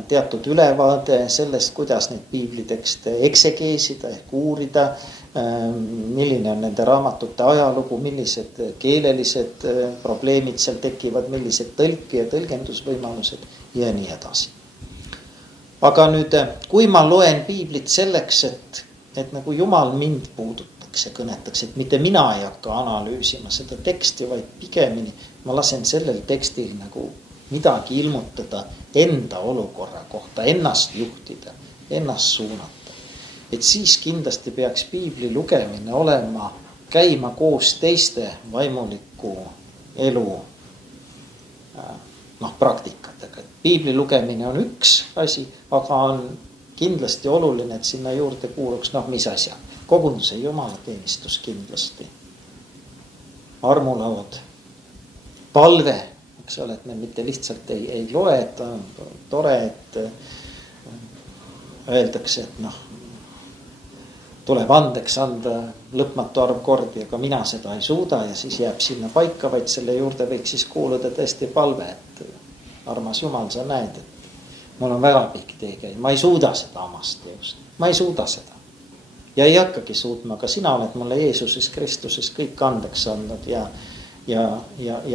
teatud ülevaade sellest, kuidas neid piiblitekste eksegeesida ehk uurida, milline on nende raamatute ajalugu, millised keelelised probleemid seal tekivad, millised tõlki- ja tõlgendusvõimalused ja nii edasi. Aga nüüd, kui ma loen piiblit selleks, et nagu Jumal mind puudutaks ja kõnetaks, et mitte mina ei hakka analüüsima seda teksti, vaid pigemini ma lasen sellel tekstil nagu midagi ilmutada enda olukorra kohta, ennast juhtida, ennast suunata. Et siis kindlasti peaks piibli lugemine olema, käima koos teiste vaimuliku elu praktikatega. Piibli lugemine on üks asi, aga on kindlasti oluline, et sinna juurde kuuluks mis asja. Kogunduse jumalateenistus kindlasti. Armulaud, palve, eks ole, et me mitte lihtsalt ei loe, et on tore, et öeldakse, et tuleb andeks anda lõpmatu arv kordi, aga mina seda ei suuda ja siis jääb sinna paika, vaid selle juurde võiks siis kuuluda tõesti palve, et armas Jumal, sa näed, et mul on väga pikk tee käi, ma ei suuda seda omast teost, ma ei suuda seda. Ja ei hakkagi suutma, aga sina oled mulle Jeesuses Kristuses kõik andeks andnud ja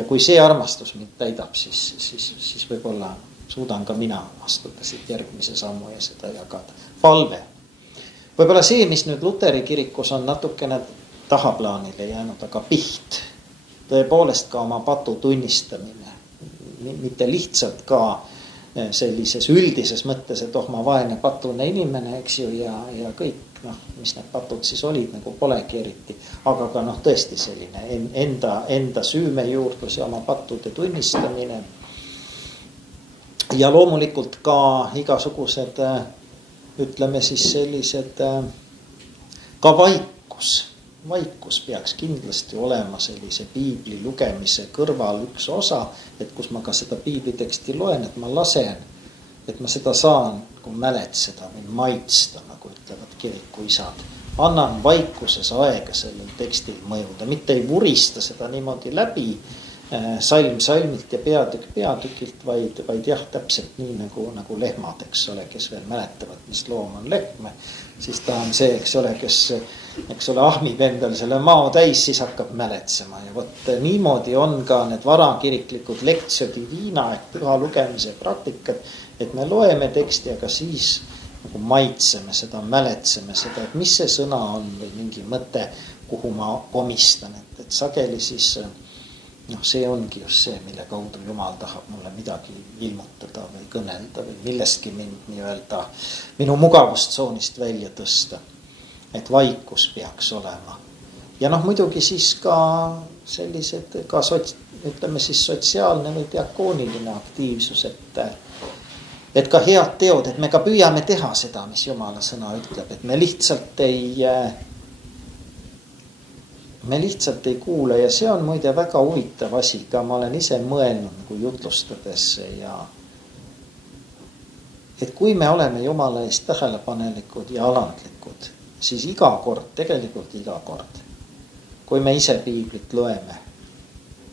kui see armastus mind täidab, siis võib-olla suudan ka mina astuda siit järgmise sammu ja seda jagada. Palve. Võib-olla see, mis nüüd Luteri kirikus on natukene tahaplaanile jäänud, aga piht, tõepoolest ka oma patu tunnistamine, mitte lihtsalt ka sellises üldises mõttes, et ma vaene patune inimene, eks ju, ja kõik, mis need patud siis olid, nagu polegi eriti, aga ka tõesti selline enda süümejuurdlus ja oma pattude tunnistamine. Ja loomulikult ka igasugused, ütleme siis sellised, ka vaikus peaks kindlasti olema sellise piibli lugemise kõrval üks osa, et kus ma ka seda piibliteksti loen, et ma lasen et ma seda saan nagu mäletseda või maitsta, nagu ütlevad kirikuisad. Annan vaikuses aega sellel tekstil mõjuda, mitte ei vurista seda niimoodi läbi salm salmilt ja peatükk peatükilt, vaid jah, täpselt nii nagu lehmad, eks ole, kes veel mäletavad, mis loom on lehm. Siis ta on see, eks ole, kes, eks ole, ahmib endal selle mao täis, siis hakkab mäletsema. Ja vot niimoodi on ka need varakiriklikud Lectio Divina ehk püha lugemise praktikad, et me loeme teksti, aga siis nagu maitseme seda, mäletseme seda, et mis see sõna on või mingi mõte, kuhu ma komistan, et sageli siis see ongi just see, mille kaudu Jumal tahab mulle midagi ilmutada või kõnelda või millestki mind nii-öelda minu mugavustsoonist välja tõsta. Et vaikus peaks olema. Ja muidugi siis ka sellised, ka ütleme siis sotsiaalne või diakooniline aktiivsus, et ka head teod, et me ka püüame teha seda, mis Jumala sõna ütleb, et me lihtsalt ei kuule ja see on muide väga huvitav asi, ka ma olen ise mõelnud nagu jutlustades ja et kui me oleme Jumala eest tähelepanelikud ja alandlikud, siis iga kord, kui me ise piiblit loeme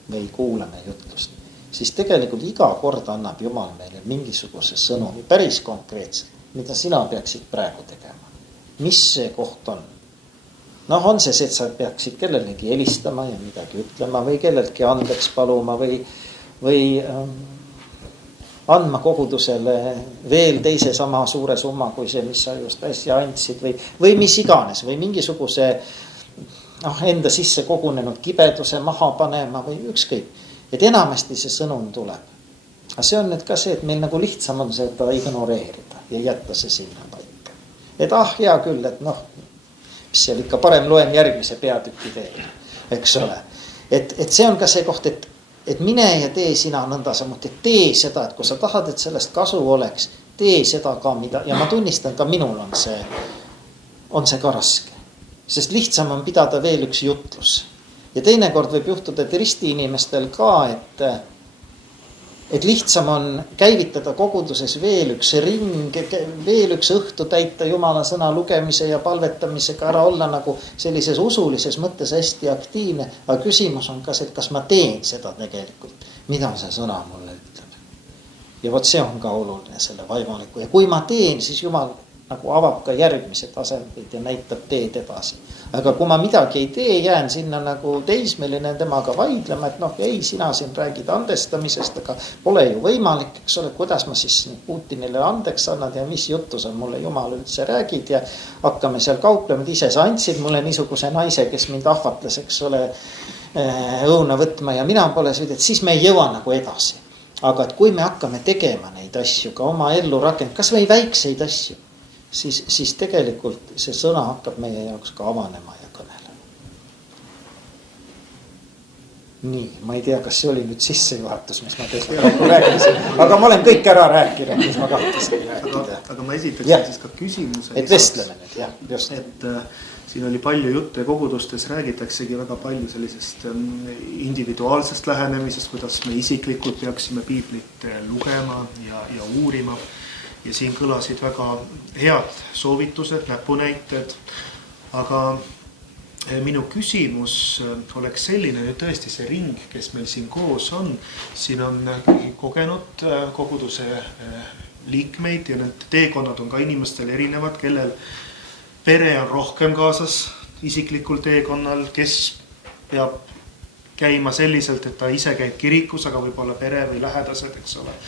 või kuuleme jutlust, siis tegelikult iga kord annab Jumal meile mingisuguse sõnumi päris konkreetselt, mida sina peaksid praegu tegema. Mis see koht on? On see, et sa peaksid kellelegi helistama ja midagi ütlema või kelleltki andeks paluma või andma kogudusele veel teise sama suure summa kui see, mis sa just äsja andsid või mis iganes või mingisuguse enda sisse kogunenud kibeduse maha panema või ükskõik. Et enamasti see sõnum tuleb. Aga see on nüüd ka see, et meil nagu lihtsam on seda ignoreerida ja jätta see sinna paika. Et hea küll, et mis seal ikka parem loen järgmise peatüki veel, eks ole. Et see on ka see koht, et mine ja tee sina nõnda samuti, tee seda, et kui sa tahad, et sellest kasu oleks, tee seda ka mida, ja ma tunnistan ka minul on see ka raske. Sest lihtsam on pidada veel üks jutlus. Ja teinekord võib juhtuda, et ristiinimestel ka, et lihtsam on käivitada koguduses veel üks ring, veel üks õhtu täita Jumala sõna lugemise ja palvetamisega, ära olla nagu sellises usulises mõttes hästi aktiivne. Aga küsimus on ka see, et kas ma teen seda tegelikult, mida see sõna mulle ütleb. Ja vot see on ka oluline selle vaimaliku. Ja kui ma teen, siis Jumal nagu avab ka järgmised asendid ja näitab teed edasi. Aga kui ma midagi ei tee, jään sinna nagu teismeline temaga vaidlema, et ei, sina siin räägid andestamisest, aga pole ju võimalik, eks ole, kuidas ma siis Putinile andeks annad ja mis juttu sa mulle Jumal üldse räägid ja hakkame seal kauplema, et ise sa andsid mulle niisuguse naise, kes mind ahvatles, eks ole, õuna võtma ja mina pole süüd, et siis me ei jõua nagu edasi. Aga et kui me hakkame tegema neid asju, ka oma ellu rakendama, kas või väikseid asju, siis tegelikult see sõna hakkab meie jaoks ka avanema ja kõnelema. Nii, ma ei tea, kas see oli nüüd sissejuhatus, mis ma tegelikult rääkisin, aga ma olen kõik ära rääkinud, mis ma kahtasin rääkida. Aga ma esitaksin siis ka küsimuse. Et vestleme nüüd, jah, just. Et siin oli palju juttu ja kogudustes räägitaksegi väga palju sellisest individuaalsest lähenemisest, kuidas me isiklikult peaksime piiblit lugema ja uurima. Ja siin kõlasid väga head soovitused, näpunäited, aga minu küsimus oleks selline, nüüd tõesti see ring, kes meil siin koos on, siin on kogenud koguduse liikmeid ja need teekonnad on ka inimestel erinevad, kellel pere on rohkem kaasas isiklikul teekonnal, kes peab käima selliselt, et ta ise käib kirikus, aga võib-olla pere või lähedased, eks ole.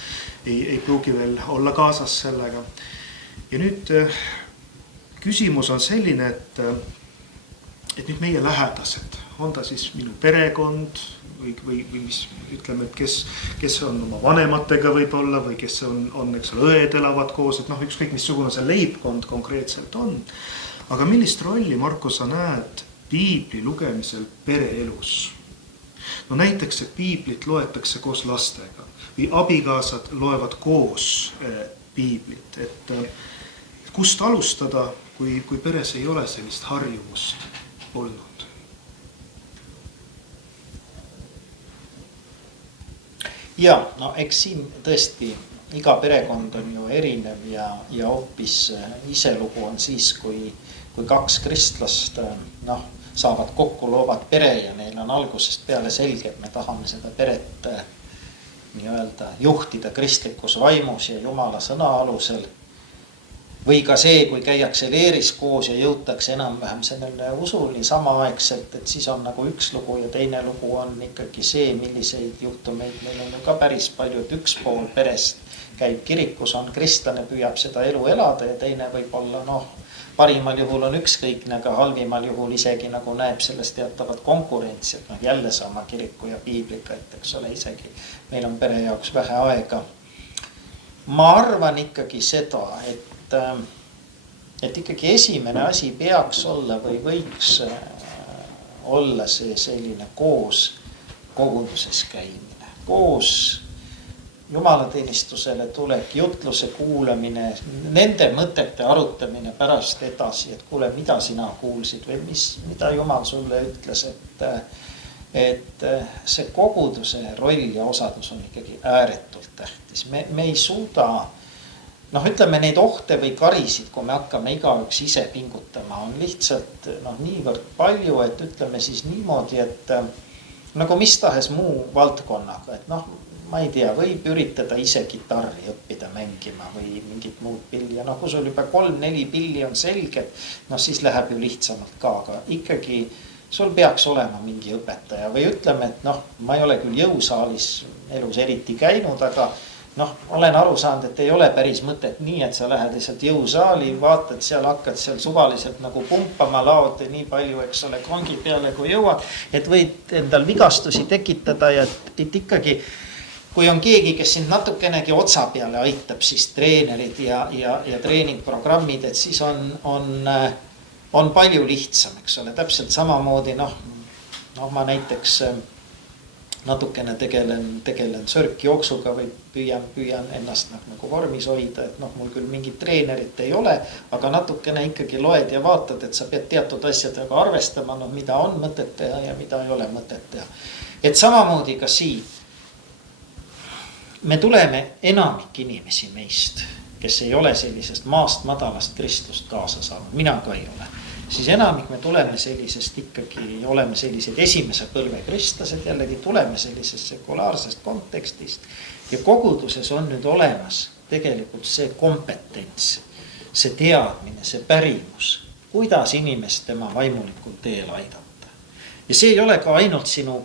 Ei pruugi veel olla kaasas sellega. Ja nüüd küsimus on selline, et nüüd meie lähedased, on ta siis minu perekond või mis ütleme, et kes on oma vanematega võib-olla või kes on eks ole, õed elavad koos, et ükskõik missugune see leibkond konkreetselt on. Aga millist rolli, Marko, sa näed piibli lugemisel pereelus? Näiteks, et piiblit loetakse koos lastega või abikaasad loevad koos piiblit, et kust alustada, kui peres ei ole sellist harjumust olnud? Ja, eks siin tõesti iga perekond on ju erinev ja hoopis iselugu on siis, kui kaks kristlast saavad kokku, loovad pere ja neil on algusest peale selge, et me tahame seda peret nii-öelda juhtida kristlikus vaimus ja Jumala sõna alusel. Või ka see, kui käiakse leeris koos ja jõutakse enam-vähem sellele usuni samaaegselt, et siis on nagu üks lugu ja teine lugu on ikkagi see, milliseid juhtumeid meil on ju ka päris palju, et üks pool perest käib kirikus, on kristlane, püüab seda elu elada ja teine võib olla parimal juhul on ükskõikne, aga halvimal juhul isegi nagu näeb sellest teatavat konkurentsi, et jälle sama kiriku ja piiblika, et eks ole, isegi meil on pere jaoks vähe aega. Ma arvan ikkagi seda, et ikkagi esimene asi peaks olla või võiks olla see selline koos koguduses käimine, koos jumalateenistusele tulek, jutluse kuulamine, nende mõtete arutamine pärast edasi, et kuule, mida sina kuulsid või mida Jumal sulle ütles, et see koguduse roll ja osadus on ikkagi ääretult tähtis. Me ei suuda, ütleme neid ohte või karisid, kui me hakkame igaüks ise pingutama, on lihtsalt niivõrd palju, et ütleme siis niimoodi, et nagu mis tahes muu valdkonnaga, et ma ei tea, võib üritada ise kitarri õppida mängima või mingit muud pilli. Ja kui sul juba 3-4 pilli on selged, siis läheb ju lihtsamalt ka, aga ikkagi sul peaks olema mingi õpetaja või ütleme, et ma ei ole küll jõusaalis elus eriti käinud, aga olen aru saanud, et ei ole päris mõtet nii, et sa lähed lihtsalt jõusaali, vaatad seal, hakkad seal suvaliselt nagu pumpama, laod nii palju, eks ole, kongi peale kui jõuad, et võid endal vigastusi tekitada ja et ikkagi, kui on keegi, kes sind natukenegi otsa peale aitab, siis treenerid ja treeningprogrammid, et siis on palju lihtsam, eks ole, täpselt samamoodi, ma näiteks natukene tegelen sörkjooksuga või püüan ennast nagu vormis hoida, et mul küll mingit treenerit ei ole, aga natukene ikkagi loed ja vaatad, et sa pead teatud asjadega arvestama, mida on mõtet teha ja mida ei ole mõtet teha. Et samamoodi ka siin, me tuleme enamik inimesi meist, kes ei ole sellisest maast madalast kristlust kaasa saanud, mina ka ei ole. Siis enamik me tuleme sellisest ikkagi, oleme sellised esimese põlve kristlased, jällegi tuleme sellisest sekulaarsest kontekstist ja koguduses on nüüd olemas tegelikult see kompetents, see teadmine, see pärimus, kuidas inimest tema vaimulikul teel aidata. Ja see ei ole ka ainult sinu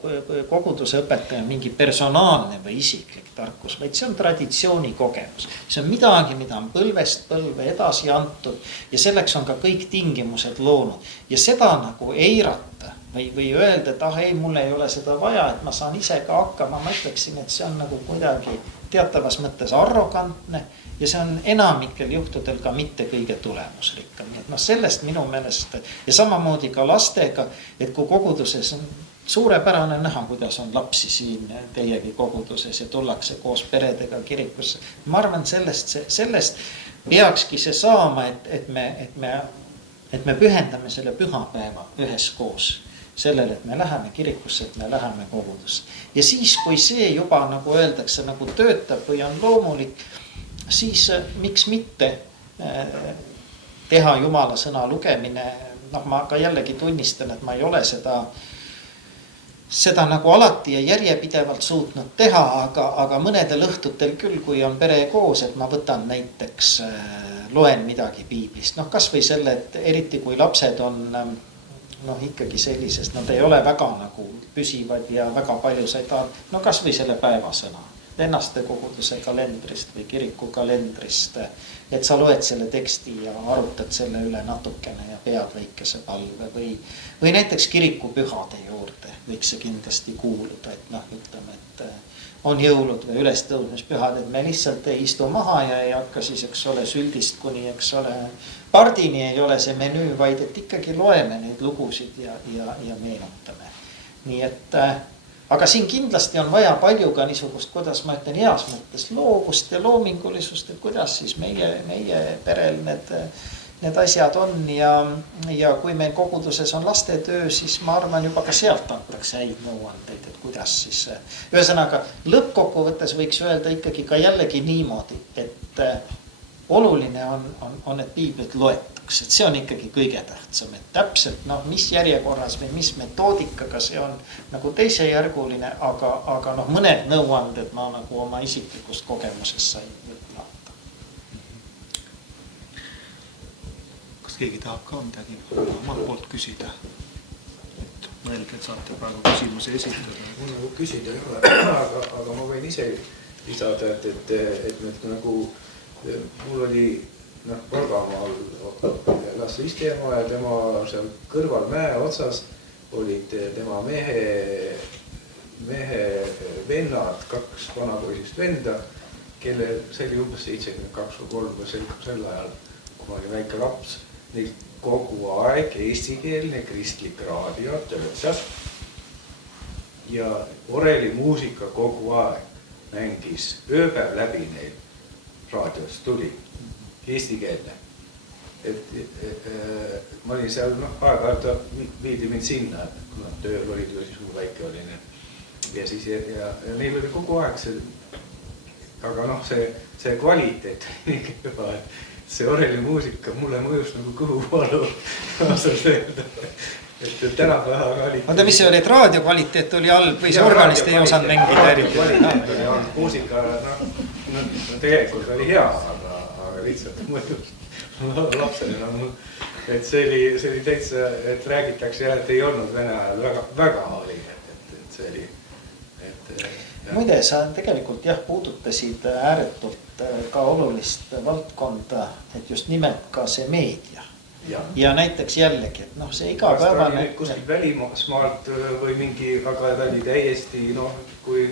koguduse õpetaja mingi personaalne või isiklik tarkus, vaid see on traditsiooni kogemus. See on midagi, mida on põlvest põlve edasi antud ja selleks on ka kõik tingimused loonud. Ja seda nagu eirata või öelda, et ei, mul ei ole seda vaja, et ma saan ise ka hakkama. Ma ütleksin, et see on nagu kuidagi teatavas mõttes arrogantne ja see on enamikel juhtudel ka mitte kõige tulemusrikkam. Sellest minu meelest ja samamoodi ka lastega, et kui koguduses on suurepärane näha, kuidas on lapsi siin teiegi koguduses ja tullakse koos peredega kirikusse. Ma arvan, sellest peakski see saama, et me pühendame selle pühapäeva üheskoos sellele, et me läheme kirikusse, et me läheme kogudusse. Ja siis, kui see juba nagu öeldakse, nagu töötab või on loomulik, siis miks mitte teha Jumala sõna lugemine. Ma ka jällegi tunnistan, et ma ei ole seda nagu alati ja järjepidevalt suutnud teha, aga mõnedel õhtutel küll, kui on pere koos, et ma võtan näiteks, loen midagi piiblist. Kas või selle, et eriti kui lapsed on ikkagi sellisest, nad ei ole väga nagu püsivad ja väga palju sa ei taha. Kas või selle päevasõna. Lennaste koguduse kalendrist või kiriku kalendrist, et sa loed selle teksti ja arutad selle üle natukene ja pead väikese palve või näiteks kirikupühade juurde võiks see kindlasti kuuluda, et ütleme, et on jõulud või ülestõusmispühad, et me lihtsalt ei istu maha ja ei hakka siis, eks ole, süldist kuni, eks ole, pardini ei ole see menüü, vaid et ikkagi loeme neid lugusid ja meenutame. Nii et aga siin kindlasti on vaja palju ka niisugust, kuidas ma ütlen, heas mõttes loovust ja loomingulisust, et kuidas siis meie perel need need asjad on ja kui meil koguduses on lastetöö, siis ma arvan juba ka sealt antakse häid nõuandeid, et kuidas siis. Ühesõnaga, lõppkokkuvõttes võiks öelda ikkagi ka jällegi niimoodi, et oluline on, et piiblit loetaks, et see on ikkagi kõige tähtsam, et täpselt mis järjekorras või mis metoodikaga see on nagu teisejärguline, aga mõned nõuanded ma nagu oma isiklikust kogemusest sain võtta. Kas keegi tahab ka midagi omalt poolt küsida? Et mõelge, et saate praegu küsimusi esitada. Mul nagu küsida ei ole, aga ma võin ise lisada, et nagu mul oli Valgamaal elas ristiema ja tema seal kõrval mäe otsas olid tema mehe vennad, 2 vanapoisist venda, kelle see oli umbes 72 või 3 või sel ajal, kui ma olin väike laps, neil kogu aeg eestikeelne kristlik raadio töötas ja orelimuusika kogu aeg mängis ööpäev läbi neil raadios tuli eestikeelne. Ma olin seal, aeg-ajalt viidi mind sinna, kuna tööl olid ju siis kui väike olin. Ja siis ja neil oli kogu aeg see, aga see kvaliteet oli nii kõva, et see orelimuusika mulle mõjus nagu kõhuvalu. Et tänapäeva oli... Oota, mis see oli, et raadio kvaliteet oli all või see organist ei osanud mängida eriti? Kvaliteet oli all, muusika tegelikult oli hea, aga lihtsalt mõjus lapsena mul. Et see oli täitsa, et räägitakse jah, et ei olnud Vene ajal väga oli, et see oli... Muide, sa tegelikult puudutasid ääretult ka olulist valdkonda, et just nimelt ka see meedia. Ja näiteks jällegi, et see igapäevane... Kuskil välimaalt või mingi, aga ta oli täiesti, kui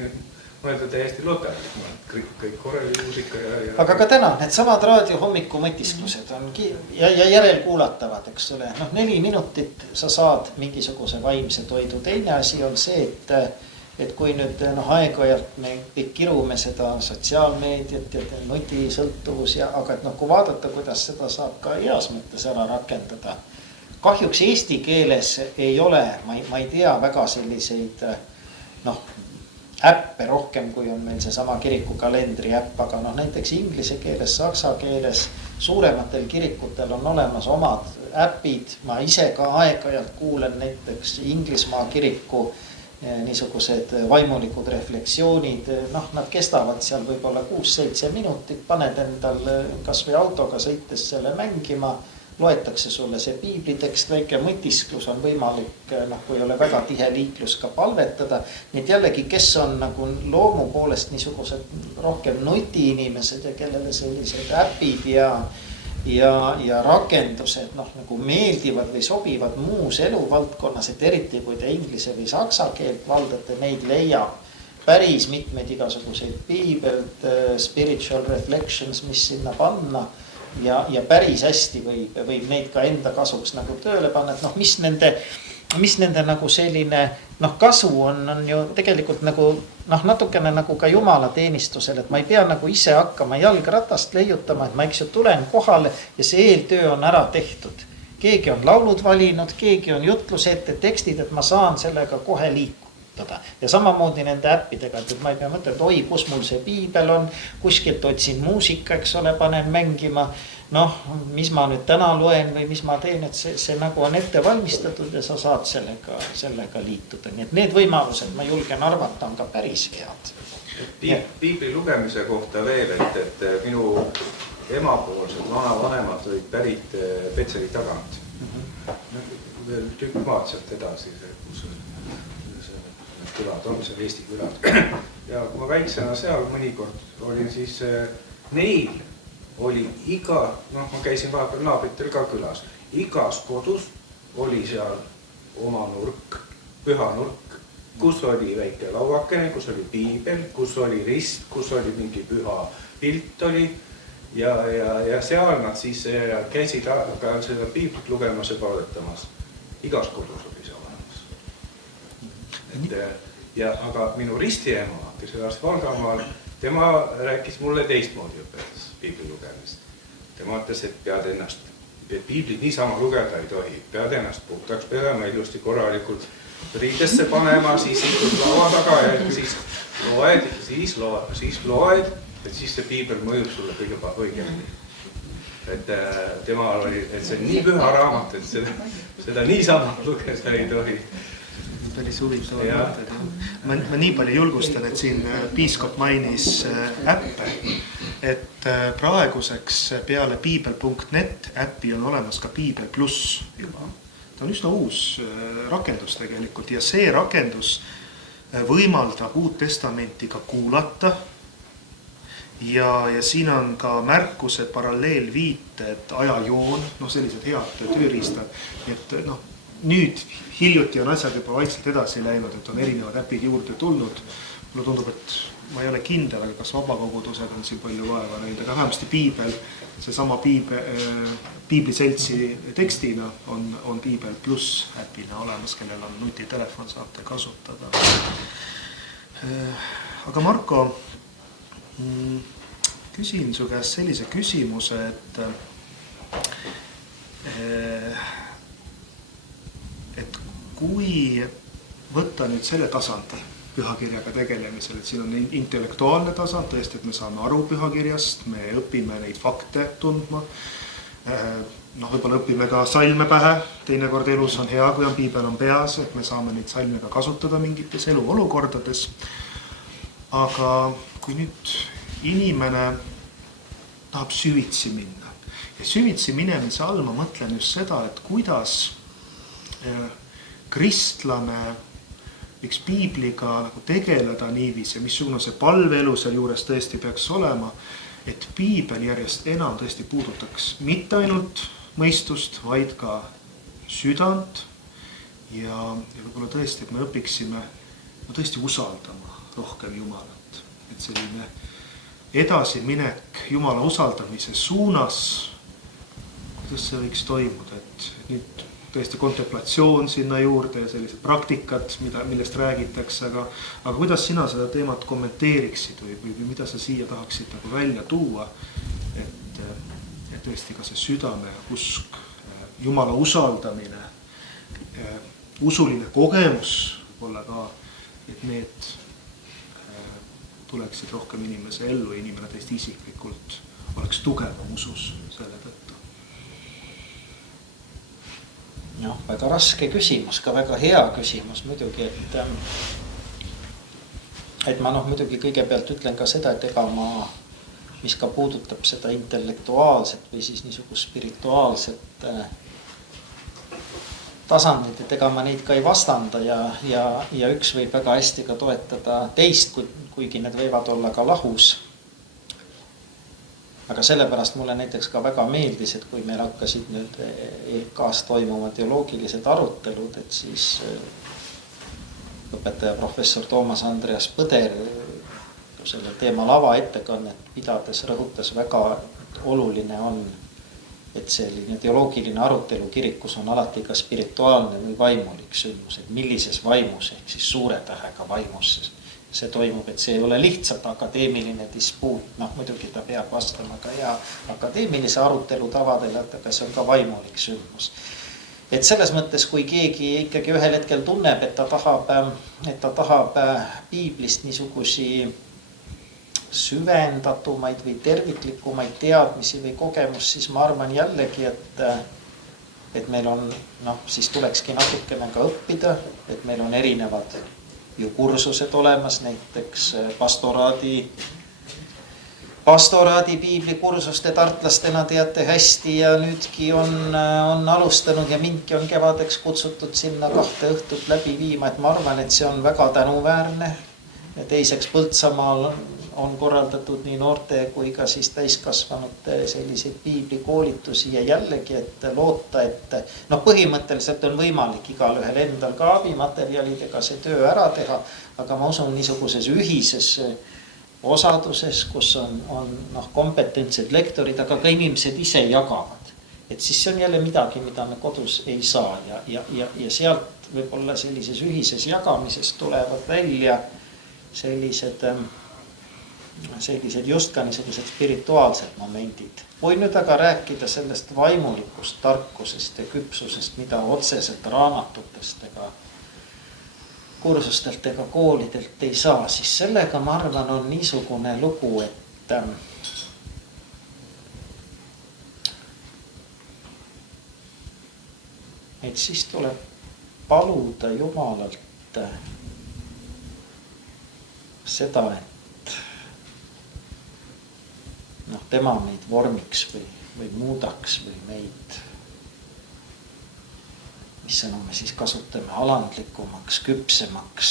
mõelda täiesti lokaalselt, kõik orelimuusika ja... Aga ka täna, need samad raadio hommiku mõtisklused on ja järelkuulatavad, eks ole. 4 minutit sa saad mingisuguse vaimse toidu. Teine asi on see, et kui nüüd aeg-ajalt me kõik kirume seda sotsiaalmeediat ja nutisõltuvus, aga et kui vaadata, kuidas seda saab ka heas mõttes ära rakendada. Kahjuks eesti keeles ei ole, ma ei tea väga selliseid äppe rohkem, kui on meil see sama kirikukalendri äpp, aga näiteks inglise keeles, saksa keeles, suurematel kirikutel on olemas omad äpid. Ma ise ka aeg-ajalt kuulen näiteks Inglismaa kiriku niisugused vaimulikud refleksioonid, nad kestavad seal võib-olla 6-7 minutit, paned endal kas või autoga sõites selle mängima, loetakse sulle see piiblitekst, väike mõtisklus on võimalik, kui ei ole väga tihe liiklus ka palvetada. Nii et jällegi, kes on nagu loomu poolest niisugused rohkem nutiinimesed ja kellele sellised äpid ja rakendused nagu meeldivad või sobivad muus eluvaldkonnas, et eriti kui te inglise või saksa keelt valdate, neid leiab päris mitmeid igasuguseid piibelt, spiritual reflections, mis sinna panna ja päris hästi võib neid ka enda kasuks nagu tööle panna, et mis nende nagu selline kasu on ju tegelikult nagu natukene nagu ka jumala teenistusel, et ma ei pea nagu ise hakkama jalgratast leiutama, et ma tulen kohale ja see eeltöö on ära tehtud. Keegi on laulud valinud, keegi on jutluse ette tekstid, et ma saan sellega kohe liikuda. Ja samamoodi nende äppidega, et ma ei pea mõtlema, et oi, kus mul see piibel on, kuskilt otsin muusika, eks ole, panen mängima. Mis ma nüüd täna loen või mis ma teen, et see nagu on ette valmistatud ja sa saad sellega liituda. Nii et need võimalused, ma julgen arvata, on ka päris head. Piibli lugemise kohta veel, et minu emapoolsed vanavanemad olid pärit Petseri tagant. Veel tükk maad sealt edasi, kus külad on, seal Eesti külad. Ja kui ma väiksena seal mõnikord olin, siis neil oli ma käisin vahepeal naabritel ka külas, igas kodus oli seal oma nurk, püha nurk, kus oli väike lauakene, kus oli piibel, kus oli rist, kus oli mingi püha pilt oli ja seal nad siis käisid ka seda piiblit lugemas ja palvetamas. Igas kodus oli see olemas. Aga minu ristiema, kes elas Valgamaal, tema rääkis mulle teistmoodi õpetas piibli lugemist. Tema ütles, et pead ennast et piiblit niisama lugeda ei tohi, pead ennast puhtaks pidama, ilusti korralikult riidesse panema, siis istud laua taga ja siis loed, et siis see piibel mõjub sulle kõige õigemini. Et temal oli, et see on nii püha raamat, et seda niisama lugeda ei tohi. Päris huvitav mõtted. Ma nii palju julgustan, et siin piiskop mainis äppe, et praeguseks peale piibel.net äppi on olemas ka Piibel Plus juba. Ta on üsna uus rakendus tegelikult ja see rakendus võimaldab Uut Testamenti ka kuulata ja siin on ka märkused, paralleelviited, ajajoon, sellised head tööriistad, et nüüd hiljuti on asjad juba vaikselt edasi läinud, et on erinevad äpid juurde tulnud. Mulle tundub, et ma ei ole kindel, aga kas vabakogudused on siin palju vaeva näinud, aga vähemasti piibel, seesama piibliseltsi tekstina on Piibel Plus äpina olemas, kellel on nutitelefon, saate kasutada. Aga Marko, küsin su käest sellise küsimuse, et kui võtta nüüd selle tasandi pühakirjaga tegelemisel, et siin on intellektuaalne tasand, tõesti, et me saame aru pühakirjast, me õpime neid fakte tundma, võib-olla õpime ka salme pähe, teinekord elus on hea, kui on piibel on peas, et me saame neid salme ka kasutada mingites eluolukordades. Aga kui nüüd inimene tahab süvitsi minna ja süvitsi minemise all ma mõtlen just seda, et kuidas kristlane võiks piibliga tegeleda niiviisi ja missugune see palveelu seal juures tõesti peaks olema, et piibel järjest enam tõesti puudutaks mitte ainult mõistust, vaid ka südant ja võib-olla tõesti, et me õpiksime tõesti usaldama rohkem Jumalat. Et selline edasiminek Jumala usaldamise suunas, kuidas see võiks toimuda, et nüüd tõesti kontemplatsioon sinna juurde ja sellised praktikad, millest räägitakse, aga kuidas sina seda teemat kommenteeriksid või mida sa siia tahaksid nagu välja tuua, et tõesti ka see südame ja usk, Jumala usaldamine, usuline kogemus võib-olla ka, et need tuleksid rohkem inimese ellu ja inimene tõesti isiklikult oleks tugevam usus selle tõttu. Väga raske küsimus, ka väga hea küsimus muidugi, et ma muidugi kõigepealt ütlen ka seda, et ega ma, mis ka puudutab seda intellektuaalset või siis niisugust spirituaalset tasandit, et ega ma neid ka ei vastanda ja üks võib väga hästi ka toetada teist, kuigi need võivad olla ka lahus. Aga sellepärast mulle näiteks ka väga meeldis, et kui meil hakkasid nüüd EKAs toimuma teoloogilised arutelud, et siis õpetaja professor Toomas Andreas Põder selle teema lava ettekannet pidades rõhutas väga oluline on, et selline teoloogiline arutelu kirikus on alati ka spirituaalne või vaimulik sündmus, et millises vaimus ehk siis suure tähega vaimus see toimub, et see ei ole lihtsalt akadeemiline dispuut, muidugi ta peab vastama ka ja akadeemilise arutelu tavadele, aga see on ka vaimulik sündmus. Et selles mõttes, kui keegi ikkagi ühel hetkel tunneb, et ta tahab piiblist niisugusi süvendatumaid või terviklikumaid teadmisi või kogemus, siis ma arvan jällegi, et meil on, siis tulekski natukene ka õppida, et meil on erinevad ju kursused olemas, näiteks pastoraadi piiblikursuste tartlastena teate hästi ja nüüdki on alustanud ja mindki on kevadeks kutsutud sinna 2 õhtut läbi viima, et ma arvan, et see on väga tänuväärne. Ja teiseks Põltsamaal on korraldatud nii noorte kui ka siis täiskasvanute selliseid piiblikoolitusi ja jällegi, et loota, et põhimõtteliselt on võimalik igal ühel endal ka abimaterjalidega see töö ära teha, aga ma usun niisuguses ühises osaduses, kus on kompetentsed lektorid, aga ka inimesed ise jagavad. Et siis see on jälle midagi, mida me kodus ei saa ja sealt võib-olla sellises ühises jagamises tulevad välja sellised sellised just ka niisugused spirituaalsed momendid. Võin nüüd aga rääkida sellest vaimulikust tarkusest ja küpsusest, mida otseselt raamatutest ega kursustelt ega koolidelt ei saa, siis sellega ma arvan on niisugune lugu, et siis tuleb paluda Jumalalt seda, et tema meid vormiks või muudaks või meid, mis sõna me siis kasutame, alandlikumaks, küpsemaks,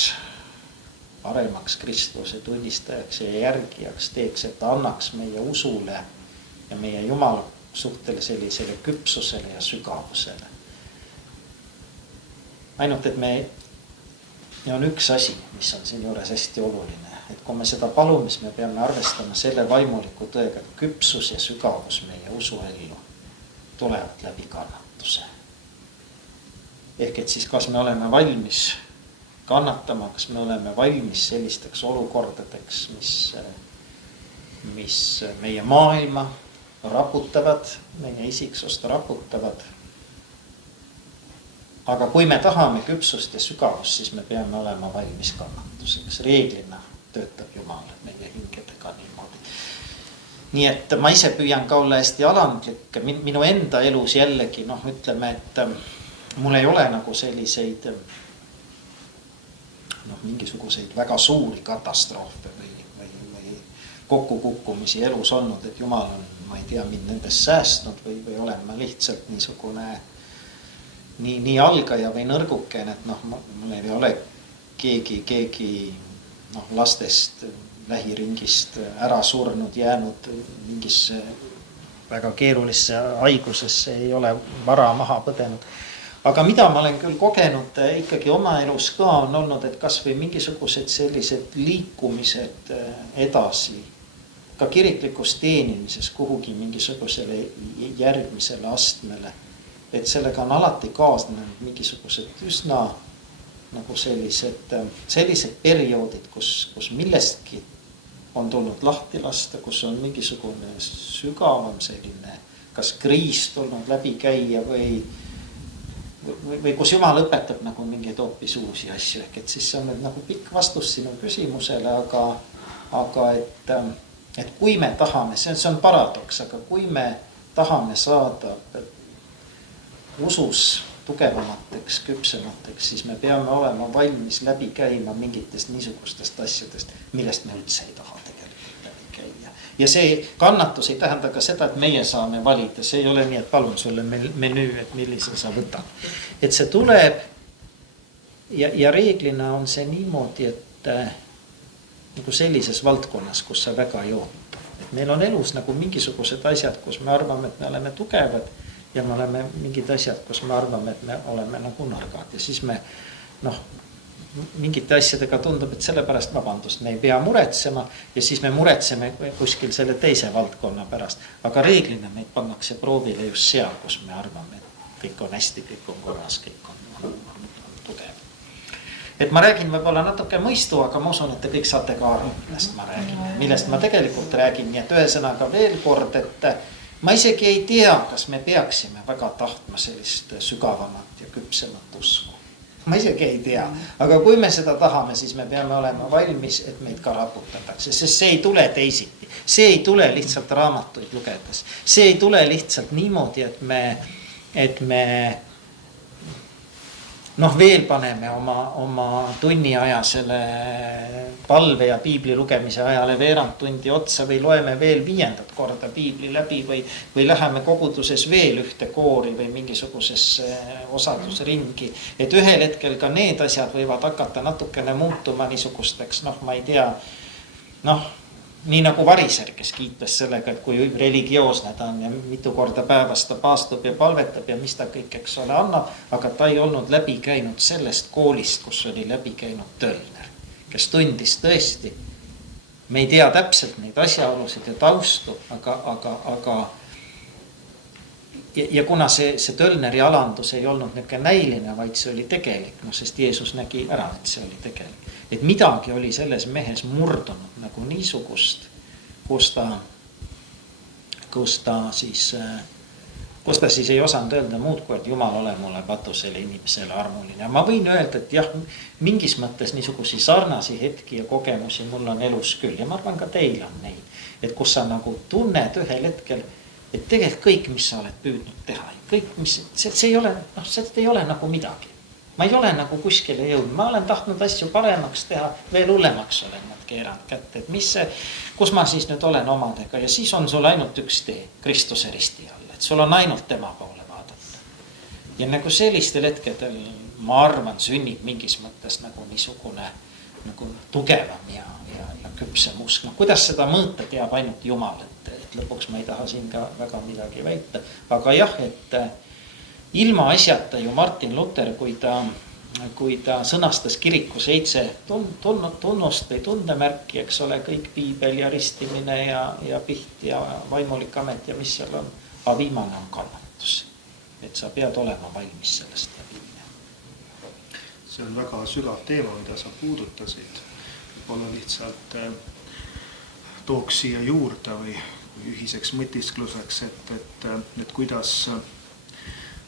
paremaks Kristuse tunnistajaks ja järgijaks teeks, et ta annaks meie usule ja meie Jumala suhtele sellisele küpsusele ja sügavusele. Ainult, et ja on üks asi, mis on siin juures hästi oluline, et kui me seda palume, siis me peame arvestama selle vaimuliku tõega, et küpsus ja sügavus meie usuellu tulevad läbi kannatuse. Ehk et siis kas me oleme valmis kannatama, kas me oleme valmis sellisteks olukordadeks, mis meie maailma raputavad, meie isiksust raputavad. Aga kui me tahame küpsust ja sügavust, siis me peame olema valmis kannatuseks. Reeglina töötab Jumal meie hingedega niimoodi. Nii et ma ise püüan ka olla hästi alandlik. Minu enda elus jällegi, ütleme, et mul ei ole nagu selliseid mingisuguseid väga suuri katastroofe või kokkukukkumisi elus olnud, et Jumal on, ma ei tea, mind nendest säästnud või olen ma lihtsalt niisugune nii algaja või nõrgukene, et mul ei ole keegi lastest lähiringist ära surnud, jäänud mingisse väga keerulisse haigusesse, ei ole vara maha põdenud. Aga mida ma olen küll kogenud ikkagi oma elus ka on olnud, et kas või mingisugused sellised liikumised edasi, ka kiriklikus teenimises kuhugi mingisugusele järgmisele astmele, et sellega on alati kaasnenud mingisugused üsna nagu sellised perioodid, kus millestki on tulnud lahti lasta, kus on mingisugune sügavam selline, kas kriis tulnud läbi käia või kus Jumal õpetab nagu mingeid hoopis uusi asju. Ehk et siis see on nüüd nagu pikk vastus sinu küsimusele, aga et kui me tahame, see on paradoks, aga kui me tahame saada usus tugevamateks, küpsemateks, siis me peame olema valmis läbi käima mingitest niisugustest asjadest, millest me üldse ei taha tegelikult läbi käia. Ja see kannatus ei tähenda ka seda, et meie saame valida. See ei ole nii, et palun sulle menüü, et millise sa võtad. Et see tuleb ja reeglina on see niimoodi, et nagu sellises valdkonnas, kus sa väga ei oota. Et meil on elus nagu mingisugused asjad, kus me arvame, et me oleme tugevad, ja me oleme mingid asjad, kus me arvame, et me oleme nagu nõrgad. Ja siis me mingite asjadega tundub, et sellepärast vabandust, me ei pea muretsema. Ja siis me muretseme kuskil selle teise valdkonna pärast. Aga reeglina meid pannakse proovile just seal, kus me arvame, et kõik on hästi, kõik on korras, kõik on tugev. Et ma räägin võib-olla natuke mõistu, aga ma usun, et te kõik saate ka aru, millest ma tegelikult räägin. Nii et ühesõnaga veel kord, et ma isegi ei tea, kas me peaksime väga tahtma sellist sügavamat ja küpsemat usku. Ma isegi ei tea, aga kui me seda tahame, siis me peame olema valmis, et meid ka raputatakse, sest see ei tule teisiti. See ei tule lihtsalt raamatuid lugedes. See ei tule lihtsalt niimoodi, et me veel paneme oma tunni aja selle palve ja piibli lugemise ajale veerand tundi otsa või loeme veel 5. korda piibli läbi või läheme koguduses veel ühte koori või mingisugusesse osadusringi. Et ühel hetkel ka need asjad võivad hakata natukene muutuma niisugusteks, ma ei tea, nii nagu variser, kes kiites sellega, et kui religioosne ta on ja mitu korda päevas ta paastub ja palvetab ja mis ta kõik, eks ole, annab, aga ta ei olnud läbi käinud sellest koolist, kus oli läbi käinud Tölner, kes tundis tõesti, me ei tea täpselt neid asjaolusid ja taustu, aga ja kuna see Tölneri alandus ei olnud niisugune näiline, vaid see oli tegelik, sest Jeesus nägi ära, et see oli tegelik. Et midagi oli selles mehes murdunud nagu niisugust, kus ta siis ei osanud öelda muud kui, et Jumal ole mulle patusele inimesele armuline. Ma võin öelda, et jah, mingis mõttes niisugusi sarnasi hetki ja kogemusi mul on elus küll. Ja ma arvan, ka teil on neid. Et kus sa nagu tunned ühel hetkel, et tegelikult kõik, mis sa oled püüdnud teha, kõik, see ei ole, see ei ole nagu midagi. Ma ei ole nagu kuskile jõudnud. Ma olen tahtnud asju paremaks teha, veel hullemaks olen nad keeranud kätte. Et kus ma siis nüüd olen omadega ja siis on sul ainult üks tee, Kristuse risti all. Et sul on ainult tema poole vaadata. Ja nagu sellistel hetkedel, ma arvan, sünnib mingis mõttes nagu niisugune nagu tugevam ja küpsem usk. Kuidas seda mõõta teab ainult Jumal, et lõpuks ma ei taha siin ka väga midagi väita. Aga jah, et ilma asjata ju Martin Luther, kui ta sõnastas kiriku 7 tunnust või tundemärki, eks ole, kõik piibel ja ristimine ja piht ja vaimulik amet ja mis seal on. Aga viimane on kannatus. Et sa pead olema valmis sellest läbi minema. See on väga sügav teema, mida sa puudutasid. Võib-olla lihtsalt tooks siia juurde või ühiseks mõtiskluseks, et kuidas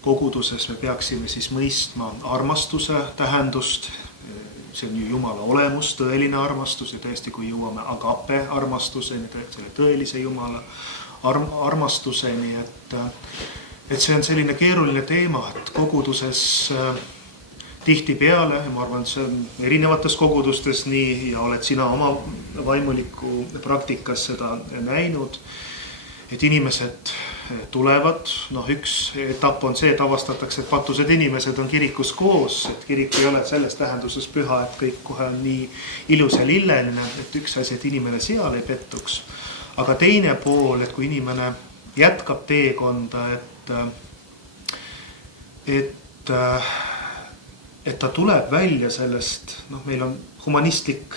koguduses me peaksime siis mõistma armastuse tähendust. See on ju Jumala olemus, tõeline armastus ja tõesti, kui jõuame agape armastuseni, selle tõelise Jumala armastuseni, et see on selline keeruline teema, et koguduses tihti peale, ma arvan, see on erinevates kogudustes nii ja oled sina oma vaimuliku praktikas seda näinud, et inimesed tulevad, üks etapp on see, et avastatakse, et patused inimesed on kirikus koos, et kirik ei ole selles tähenduses püha, et kõik kohe on nii ilus ja lilleline, et üks asi, et inimene seal ei pettuks. Aga teine pool, et kui inimene jätkab teekonda, et ta tuleb välja sellest, meil on humanistlik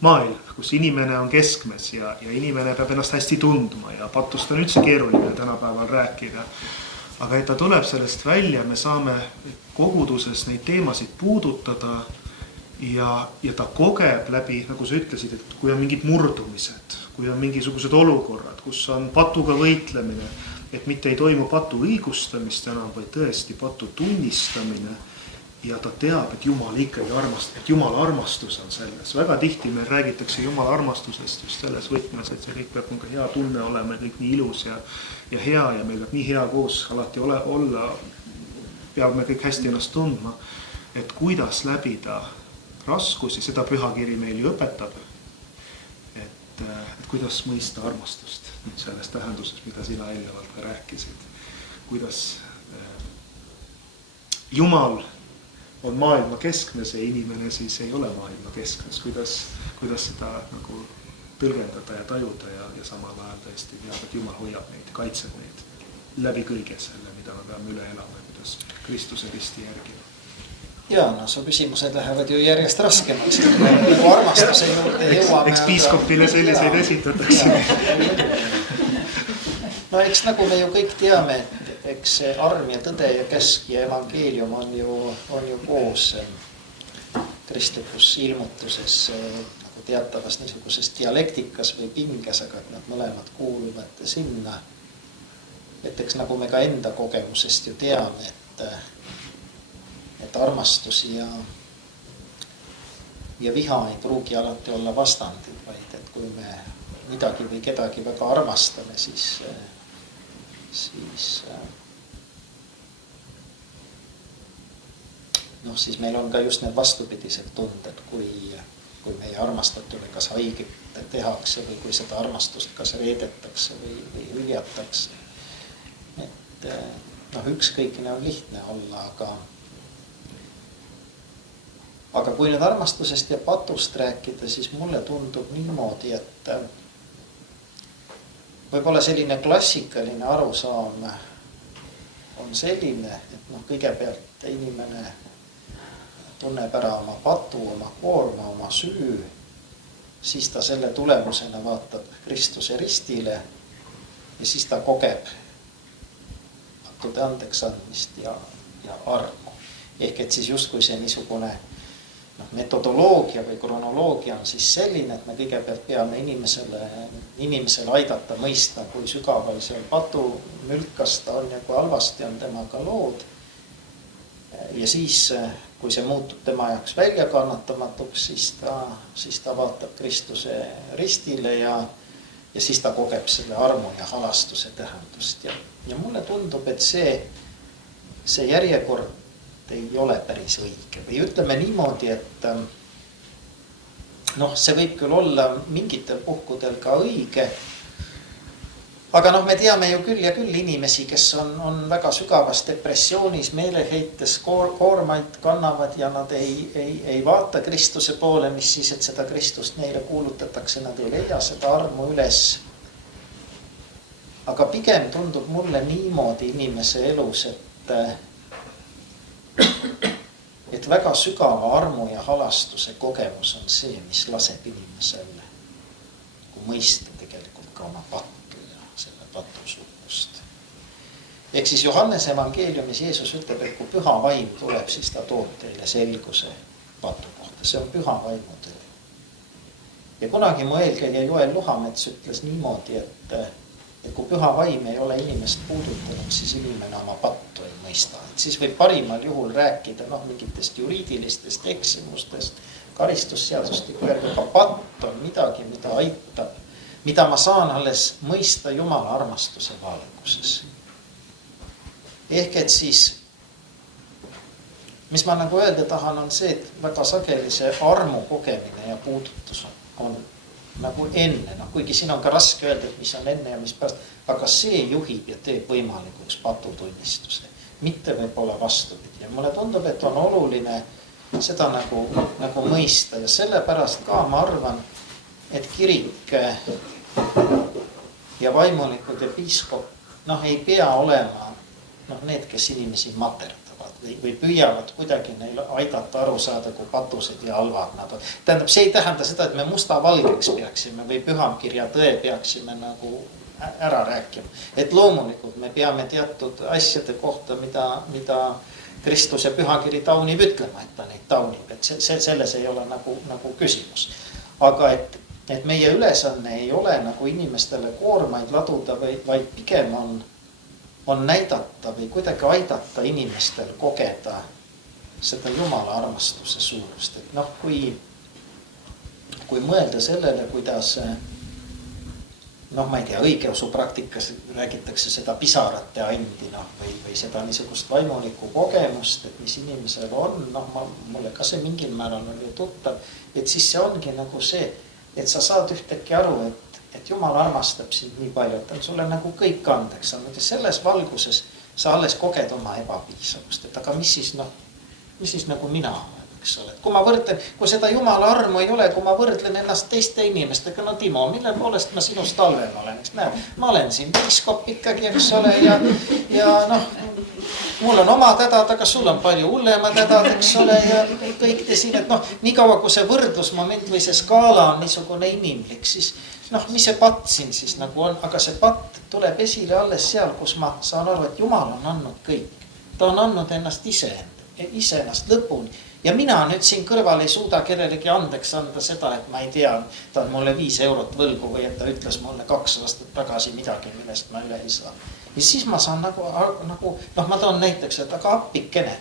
maailm, kus inimene on keskmes ja inimene peab ennast hästi tundma ja patust on üldse keeruline tänapäeval rääkida. Aga et ta tuleb sellest välja, me saame koguduses neid teemasid puudutada ja ta kogeb läbi, nagu sa ütlesid, et kui on mingid murdumised, kui on mingisugused olukorrad, kus on patuga võitlemine, et mitte ei toimu patu õigustamist enam, vaid tõesti patu tunnistamine. Ja ta teab, et Jumal ikkagi et Jumala armastus on selles. Väga tihti meil räägitakse Jumala armastusest just selles võtmes, et see kõik peab ka hea tunne olema, kõik nii ilus ja hea ja meil peab nii hea koos alati olla. Peame kõik hästi ennast tundma, et kuidas läbida raskusi, seda pühakiri meil ju õpetab. Et kuidas mõista armastust selles tähenduses, mida sina eelnevalt ka rääkisid. Kuidas Jumal on maailma keskmes ja inimene siis ei ole maailma keskmes. Kuidas seda nagu tõlgendada ja tajuda ja samal ajal tõesti teada, et Jumal hoiab neid, kaitseb neid läbi kõige selle, mida me peame üle elama ja kuidas Kristuse risti järgima. Jaa, su küsimused lähevad ju järjest raskemaks. Nagu armastuse juurde jõuame. Eks piiskopile selliseid esitatakse. Eks nagu me ju kõik teame, et eks see arm ja tõde ja käsk ja evangeelium on ju koos kristlikus ilmutuses nagu teatavas niisuguses dialektikas või pinges, aga et nad mõlemad kuuluvad sinna. Et eks nagu me ka enda kogemusest ju teame, et armastus ja viha ei pruugi alati olla vastandid, vaid et kui me midagi või kedagi väga armastame, siis meil on ka just need vastupidised tunded, kui meie armastatule kas haiget tehakse või kui seda armastust kas reedetakse või hüljatakse. Et ükskõikine on lihtne olla, aga kui nüüd armastusest ja patust rääkida, siis mulle tundub niimoodi, et võib-olla selline klassikaline arusaam on selline, et kõigepealt inimene tunneb ära oma patu, oma koorma, oma süü, siis ta selle tulemusena vaatab Kristuse ristile ja siis ta kogeb andeks andmist ja armu. Ehk et siis justkui see niisugune metodoloogia või kronoloogia on siis selline, et me kõigepealt peame inimesele aidata mõista, kui sügaval seal patumülkas ta on ja kui halvasti on temaga lood. Ja siis, kui see muutub tema jaoks väljakannatamatuks, siis ta vaatab Kristuse ristile ja siis ta kogeb selle armu ja halastuse tähendust. Ja mulle tundub, et see järjekord ei ole päris õige. Või ütleme niimoodi, et see võib küll olla mingitel puhkudel ka õige, aga me teame ju küll ja küll inimesi, kes on väga sügavas depressioonis, meeleheites, koormaid kannavad ja nad ei vaata Kristuse poole, mis siis, et seda Kristust neile kuulutatakse, nad ei leia seda armu üles. Aga pigem tundub mulle niimoodi inimese elus, et väga sügava armu ja halastuse kogemus on see, mis laseb inimesel mõista tegelikult ka oma pattu ja selle patu suurust. Ehk siis Johannese evangeeliumis Jeesus ütleb, et kui püha vaim tuleb, siis ta toob teile selguse patu kohta. See on püha vaimu töö. Ja kunagi mu eelkäija Joel Luhamets ütles niimoodi, et kui püha vaim ei ole inimest puudutanud, siis inimene oma pattu ei mõista. Et siis võib parimal juhul rääkida mingitest juriidilistest eksimustest, karistusseadustikku, aga patt on midagi, mida aitab, mida ma saan alles mõista Jumala armastuse valguses. Ehk et siis, mis ma nagu öelda tahan, on see, et väga sageli see armu kogemine ja puudutus on nagu enne, kuigi siin on ka raske öelda, et mis on enne ja mis pärast, aga see juhib ja teeb võimalikuks patutunnistuse, mitte võib-olla vastupidi. Ja mulle tundub, et on oluline seda nagu mõista ja sellepärast ka ma arvan, et kirik ja vaimulikud ja piiskop ei pea olema need, kes inimesi materdavad või püüavad kuidagi neil aidata aru saada, kui patused ja halvad nad on. Tähendab, see ei tähenda seda, et me mustavalgeks peaksime või pühamkirja tõe peaksime nagu ära rääkima. Et loomulikult me peame teatud asjade kohta, mida Kristuse pühakiri taunib ütlema, et ta neid taunib. Et selles ei ole nagu küsimus. Aga et meie ülesanne ei ole nagu inimestele koormaid laduda, vaid pigem on näidata või kuidagi aidata inimestel kogeda seda Jumala armastuse suurust. Et kui mõelda sellele, kuidas, ma ei tea, õigeusu praktikas räägitakse seda pisarate andi, või seda niisugust vaimulikku kogemust, et mis inimesel on, mulle ka see mingil määral on ju tuttav, et siis see ongi nagu see, et sa saad ühtäkki aru, et Jumal armastab sind nii palju, et on sulle nagu kõik andeks andnud ja selles valguses sa alles koged oma ebapiisavust, et aga mis siis nagu mina olen, eks ole. Kui ma võrdlen, kui seda Jumala armu ei ole, kui ma võrdlen ennast teiste inimestega, Timo, mille poolest ma sinust talvel olen, eks näe, ma olen siin piiskop ikkagi, eks ole, ja mul on omad hädad, aga sul on palju hullemad hädad, eks ole, ja kõik te siin, et nii kaua kui see võrdlusmoment või see skaala on niisugune inimlik, siis mis see patt siin siis nagu on, aga see patt tuleb esile alles seal, kus ma saan aru, et Jumal on andnud kõik. Ta on andnud ennast iseennast lõpuni. Ja mina nüüd siin kõrval ei suuda kellelegi andeks anda seda, et ma ei tea, ta on mulle 5 eurot võlgu või et ta ütles mulle 2 aastat tagasi midagi, millest ma üle ei saa. Ja siis ma saan ma toon näiteks, et aga appikene.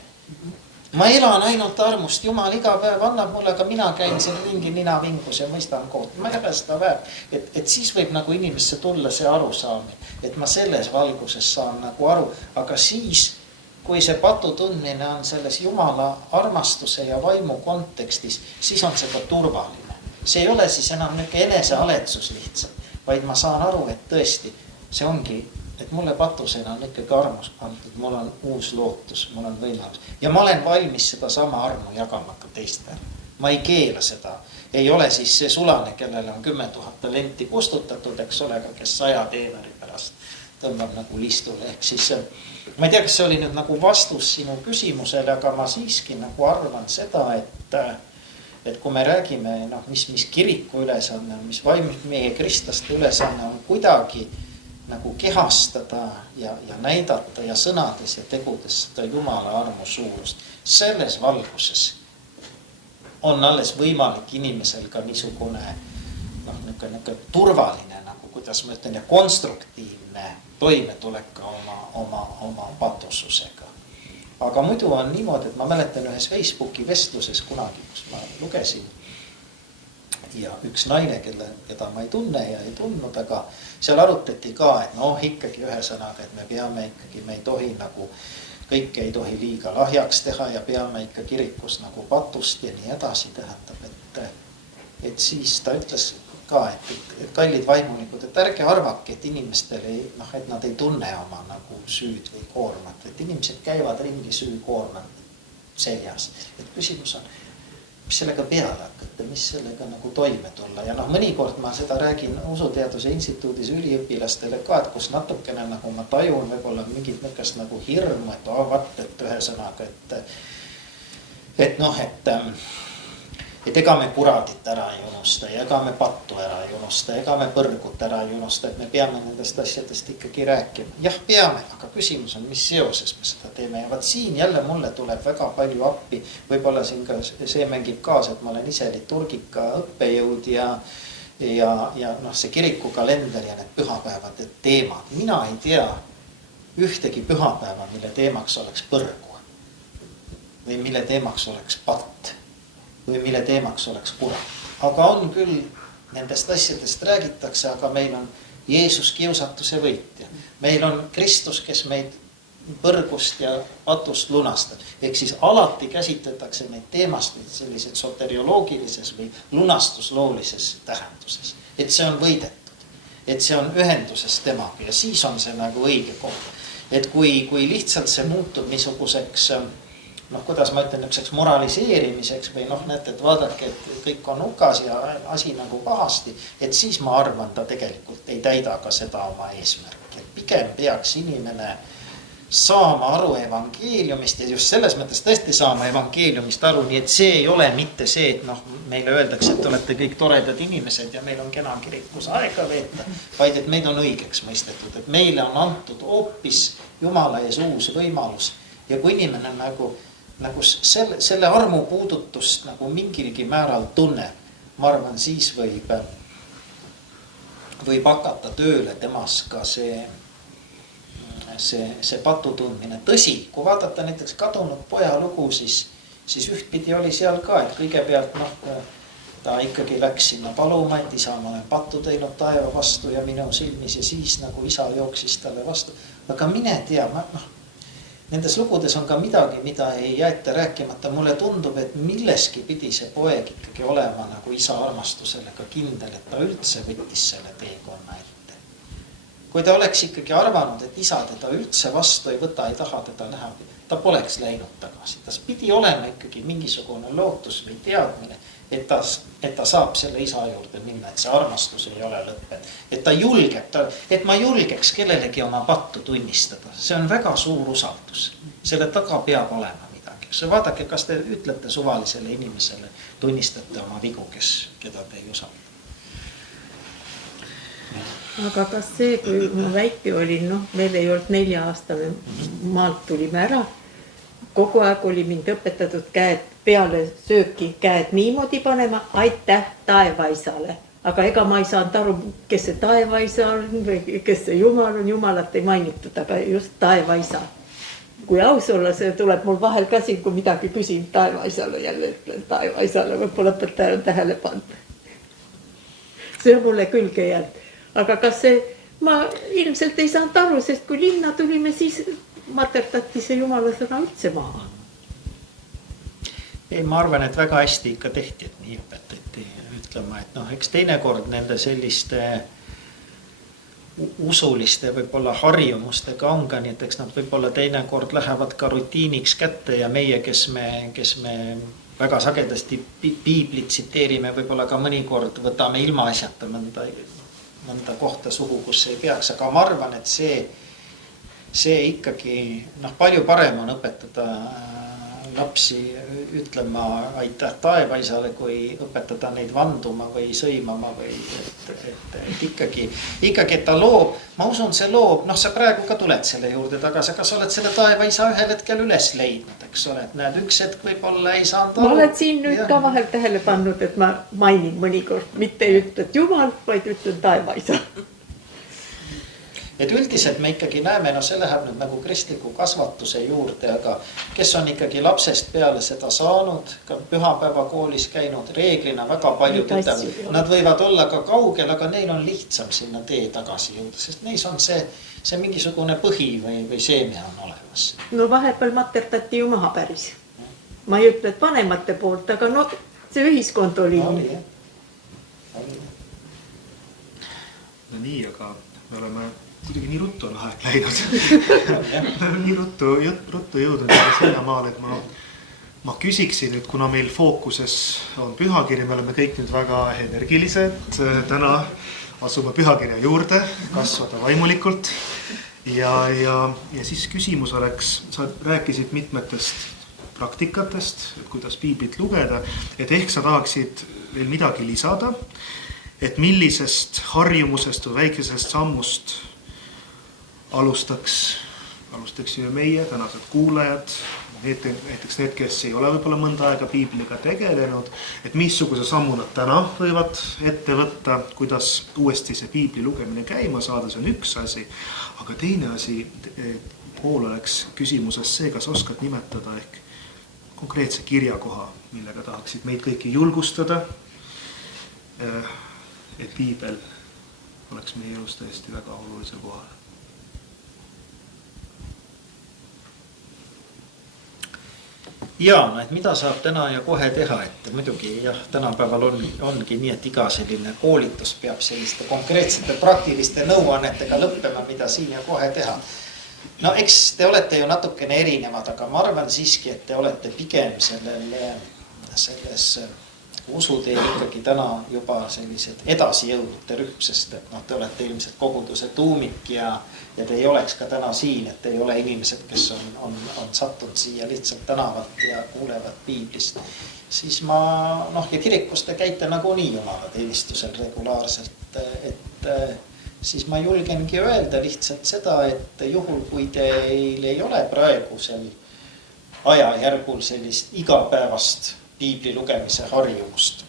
Ma elan ainult armust, Jumal iga päev annab mulle, aga mina käin siin ringi nina vingus ja mõistan kohta. Ma ei ole seda väärt, et siis võib nagu inimesse tulla see arusaamine, et ma selles valguses saan nagu aru, aga siis, kui see patu tundmine on selles Jumala armastuse ja vaimu kontekstis, siis on see ka turvaline. See ei ole siis enam enesealetsus lihtsalt, vaid ma saan aru, et tõesti, see ongi, et mulle patusena on ikkagi armus antud, mul on uus lootus, mul on võimalus. Ja ma olen valmis seda sama armu jagamata teistele. Ma ei keela seda. Ei ole siis see sulane, kellele on 10 000 talenti kustutatud, eks ole, kes 100 teenari pärast tõmbab nagu listule. Ehk siis, ma ei tea, kas see oli nüüd nagu vastus sinu küsimusele, aga ma siiski nagu arvan seda, et kui me räägime, mis kiriku ülesanne on, mis meie kristlaste ülesanne on kuidagi nagu kehastada ja näidata ja sõnades ja tegudes seda Jumala armu suurust. Selles valguses on alles võimalik inimesel ka niisugune niisugune turvaline, nagu kuidas ma ütlen, ja konstruktiivne toimetulek oma patususega. Aga muidu on niimoodi, et ma mäletan ühes Facebooki vestluses kunagi, kus ma lugesin ja üks naine, keda ma ei tunne ja ei tundnud, aga seal arutati ka, et ikkagi ühesõnaga, et me peame ikkagi, me ei tohi nagu, kõike ei tohi liiga lahjaks teha ja peame ikka kirikus nagu patust ja nii edasi, tähendab, et siis ta ütles ka, et kallid vaimulikud, et ärge arvake, et inimestel et nad ei tunne oma nagu süüd või koormat, et inimesed käivad ringi süükoormat seljas. Et küsimus on, mis sellega peale hakata, mis sellega nagu toime tulla ja mõnikord ma seda räägin Usuteaduse Instituudis üliõpilastele ka, et kus natukene nagu ma tajun võib-olla mingit mõkast nagu hirmu, et ühesõnaga, et ega me kuradit ära ei unusta ja ega me pattu ära ei unusta, ega me põrgut ära ei unusta, et me peame nendest asjadest ikkagi rääkima. Jah, peame, aga küsimus on, mis seoses me seda teeme ja vaat siin jälle mulle tuleb väga palju appi. Võib-olla siin ka see mängib kaasa, et ma olen ise liturgika õppejõud ja see kirikukalender ja need pühapäevad, et teemad. Mina ei tea ühtegi pühapäeva, mille teemaks oleks põrgu või mille teemaks oleks patt või mille teemaks oleks kurat. Aga on küll, nendest asjadest räägitakse, aga meil on Jeesus kiusatuse võitja. Meil on Kristus, kes meid põrgust ja patust lunastab. Ehk siis alati käsitletakse neid teemasid sellises soterioloogilises või lunastusloolises tähenduses. Et see on võidetud. Et see on ühenduses temaga ja siis on see nagu õige koht. Et kui lihtsalt see muutub niisuguseks kuidas ma ütlen, niisuguseks moraliseerimiseks või näete, et vaadake, et kõik on hukas ja asi nagu pahasti, et siis ma arvan, ta tegelikult ei täida ka seda oma eesmärki. Et pigem peaks inimene saama aru evangeeliumist ja just selles mõttes tõesti saama evangeeliumist aru, nii et see ei ole mitte see, et meile öeldakse, et olete kõik toredad inimesed ja meil on kena kirikus aega veeta, vaid et meid on õigeks mõistetud, et meile on antud hoopis Jumala ees uus võimalus ja kui inimene nagu selle armu puudutust nagu mingilgi määral tunneb, ma arvan, siis võib hakata tööle temas ka see patu tundmine. Tõsi, kui vaadata näiteks kadunud poja lugu, siis ühtpidi oli seal ka, et kõigepealt ta ikkagi läks sinna paluma, et isa, ma olen pattu teinud taeva vastu ja minu silmis ja siis nagu isa jooksis talle vastu. Aga mine tea, nendes lugudes on ka midagi, mida ei jäeta rääkimata. Mulle tundub, et milleski pidi see poeg ikkagi olema nagu isa armastusele ka kindel, et ta üldse võttis selle teekonna ette. Kui ta oleks ikkagi arvanud, et isa teda üldse vastu ei võta, ei taha teda näha, ta poleks läinud tagasi. Ta pidi olema ikkagi mingisugune lootus või teadmine, et ta saab selle isa juurde minna, et see armastus ei ole lõppenud. Et ta julgeb, et ma julgeks kellelegi oma pattu tunnistada. See on väga suur usaldus. Selle taga peab olema midagi. Vaadake, kas te ütlete suvalisele inimesele, tunnistate oma vigu, keda te ei usalda. Aga kas see, kui ma väike olin, meil ei olnud 4-aastane, maalt tulime ära. Kogu aeg oli mind õpetatud käed peale sööki, käed niimoodi panema, aitäh taevaisale. Aga ega ma ei saanud aru, kes see taevaisa on või kes see Jumal on, Jumalat ei mainitud, aga just taevaisa. Kui aus olla, see tuleb mul vahel ka siin, kui midagi küsin taevaisale, jälle ütlen taevaisale, võib-olla õpetaja on tähele pannud. See on mulle külge jäänud. Aga kas see, ma ilmselt ei saanud aru, sest kui linna tulime, siis materdati see Jumala sõna üldse maha. Ei, ma arvan, et väga hästi ikka tehti, et nii õpetati ütlema, et eks teinekord nende selliste usuliste võib-olla harjumustega on ka, nii et eks nad võib-olla teinekord lähevad ka rutiiniks kätte ja meie, kes me väga sagedasti piiblit tsiteerime, võib-olla ka mõnikord võtame ilma asjata mõnda kohta suhu, kus ei peaks, aga ma arvan, et see ikkagi palju parem on õpetada lapsi ütlema aitäh taevaisale, kui õpetada neid vanduma või sõimama või et ikkagi, et ta loob, ma usun, see loob, noh, sa praegu ka tuled selle juurde tagasi, aga sa oled selle taevaisa ühel hetkel üles leidnud, eks ole, et näed, üks hetk võib-olla ei saanud ma olen siin nüüd ka vahel tähele pannud, et ma mainin mõnikord, mitte ei ütle, et Jumal, vaid ütlen taevaisa. Et üldiselt me ikkagi näeme, no see läheb nüüd nagu kristliku kasvatuse juurde, aga kes on ikkagi lapsest peale seda saanud, ka pühapäevakoolis käinud, reeglina väga paljud ütlevad, nad võivad olla ka kaugel, aga neil on lihtsam sinna tee tagasi jõuda, sest neis on see mingisugune põhi või seeme on olemas. No vahepeal materdati ju maha päris. Ma ei ütle, et vanemate poolt, aga no see ühiskond oli. No nii, aga me oleme kuidagi nii ruttu on aeg läinud. nii ruttu jõudnud sinna maal, et ma küsiksin nüüd, kuna meil fookuses on pühakiri, me oleme kõik nüüd väga energilised. Täna asume pühakirja juurde, kasvada vaimulikult. Ja siis küsimus oleks, sa rääkisid mitmetest praktikatest, et kuidas piiblit lugeda, et ehk sa tahaksid veel midagi lisada, et millisest harjumusest või väikesest sammust alustaks ju meie tänased kuulajad, näiteks need, kes ei ole võib-olla mõnda aega piibliga tegelenud, et missuguse sammu nad täna võivad ette võtta, kuidas uuesti see piibli lugemine käima saada, see on üks asi, aga teine asi pool oleks küsimuses see, kas oskad nimetada ehk konkreetse kirjakoha, millega tahaksid meid kõiki julgustada, et piibel oleks meie elus tõesti väga olulisel kohal. Ja, et mida saab täna ja kohe teha, et muidugi jah, tänapäeval ongi nii, et iga selline koolitus peab selliste konkreetsete praktiliste nõuannetega lõppema, mida siin ja kohe teha. No eks te olete ju natukene erinevad, aga ma arvan siiski, et te olete pigem selles usuteel ikkagi täna juba sellised edasi jõudnute rühm, sest et te olete ilmselt koguduse tuumik ja te ei oleks ka täna siin, et ei ole inimesed, kes on sattunud siia lihtsalt tänavalt ja kuulevad piiblist. Siis ja kirikus te käite nagunii jumala teenistusel regulaarselt, et siis ma julgengi öelda lihtsalt seda, et juhul kui teil ei ole praegusel ajajärgul sellist igapäevast piibli lugemise harjumust,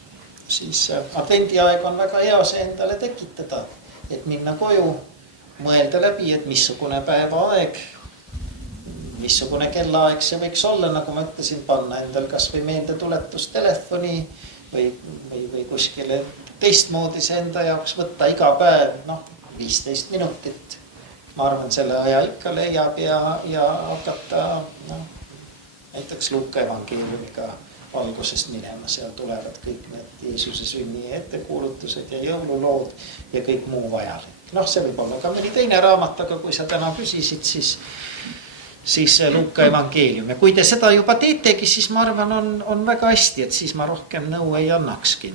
siis advendiaeg on väga hea see endale tekitada, et minna koju, mõelda läbi, et missugune päevaaeg, missugune kellaaeg see võiks olla, nagu ma ütlesin, panna endal kas või meelde tuletus telefoni või kuskile teistmoodi see enda jaoks võtta iga päev, 15 minutit. Ma arvan, selle aja ikka leiab ja hakata näiteks Luuka evangeeliumiga algusest minema, seal tulevad kõik need Jeesuse sünni ettekuulutused ja jõululood ja kõik muu vajalik. See võib olla ka mõni teine raamat, aga kui sa täna küsisid, siis Luuka evangeelium. Ja kui te seda juba teetegi, siis ma arvan, on väga hästi, et siis ma rohkem nõu ei annakski.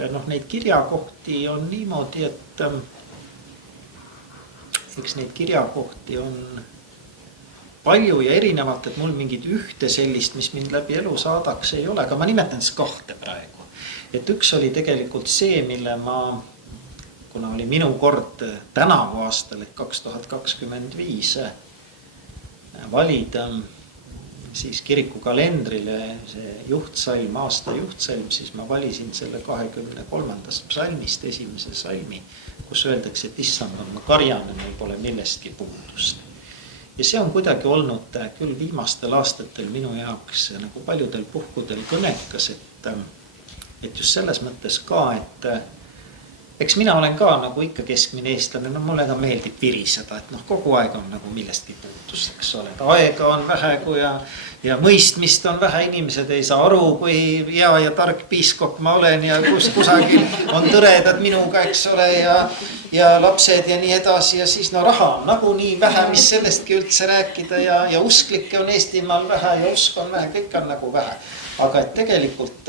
Et neid kirjakohti on niimoodi, et eks neid kirjakohti on palju ja erinevalt, et mul mingit ühte sellist, mis mind läbi elu saadaks, ei ole, aga ma nimetan siis kahte praegu. Et üks oli tegelikult see, mille kuna oli minu kord tänavu aastal, 2025 valida siis kiriku kalendrile see juhtsalm, aasta juhtsalm, siis ma valisin selle 23. psalmist esimese salmi, kus öeldakse, et issand on ma karjane, meil pole millestki puudust. Ja see on kuidagi olnud küll viimastel aastatel minu jaoks nagu paljudel puhkudel kõnekas, et just selles mõttes ka, et eks mina olen ka nagu ikka keskmine eestlane, mulle ka meeldib viriseda, et kogu aeg on nagu millestki puudus, eks ole. Aega on vähe ja mõistmist on vähe, inimesed ei saa aru, kui hea ja tark piiskop ma olen ja kusagil on tõredad minuga, eks ole, ja lapsed ja nii edasi ja siis raha on nagu nii vähe, mis sellestki üldse rääkida ja usklikke on Eestimaal vähe ja usk on vähe, kõik on nagu vähe. Aga et tegelikult,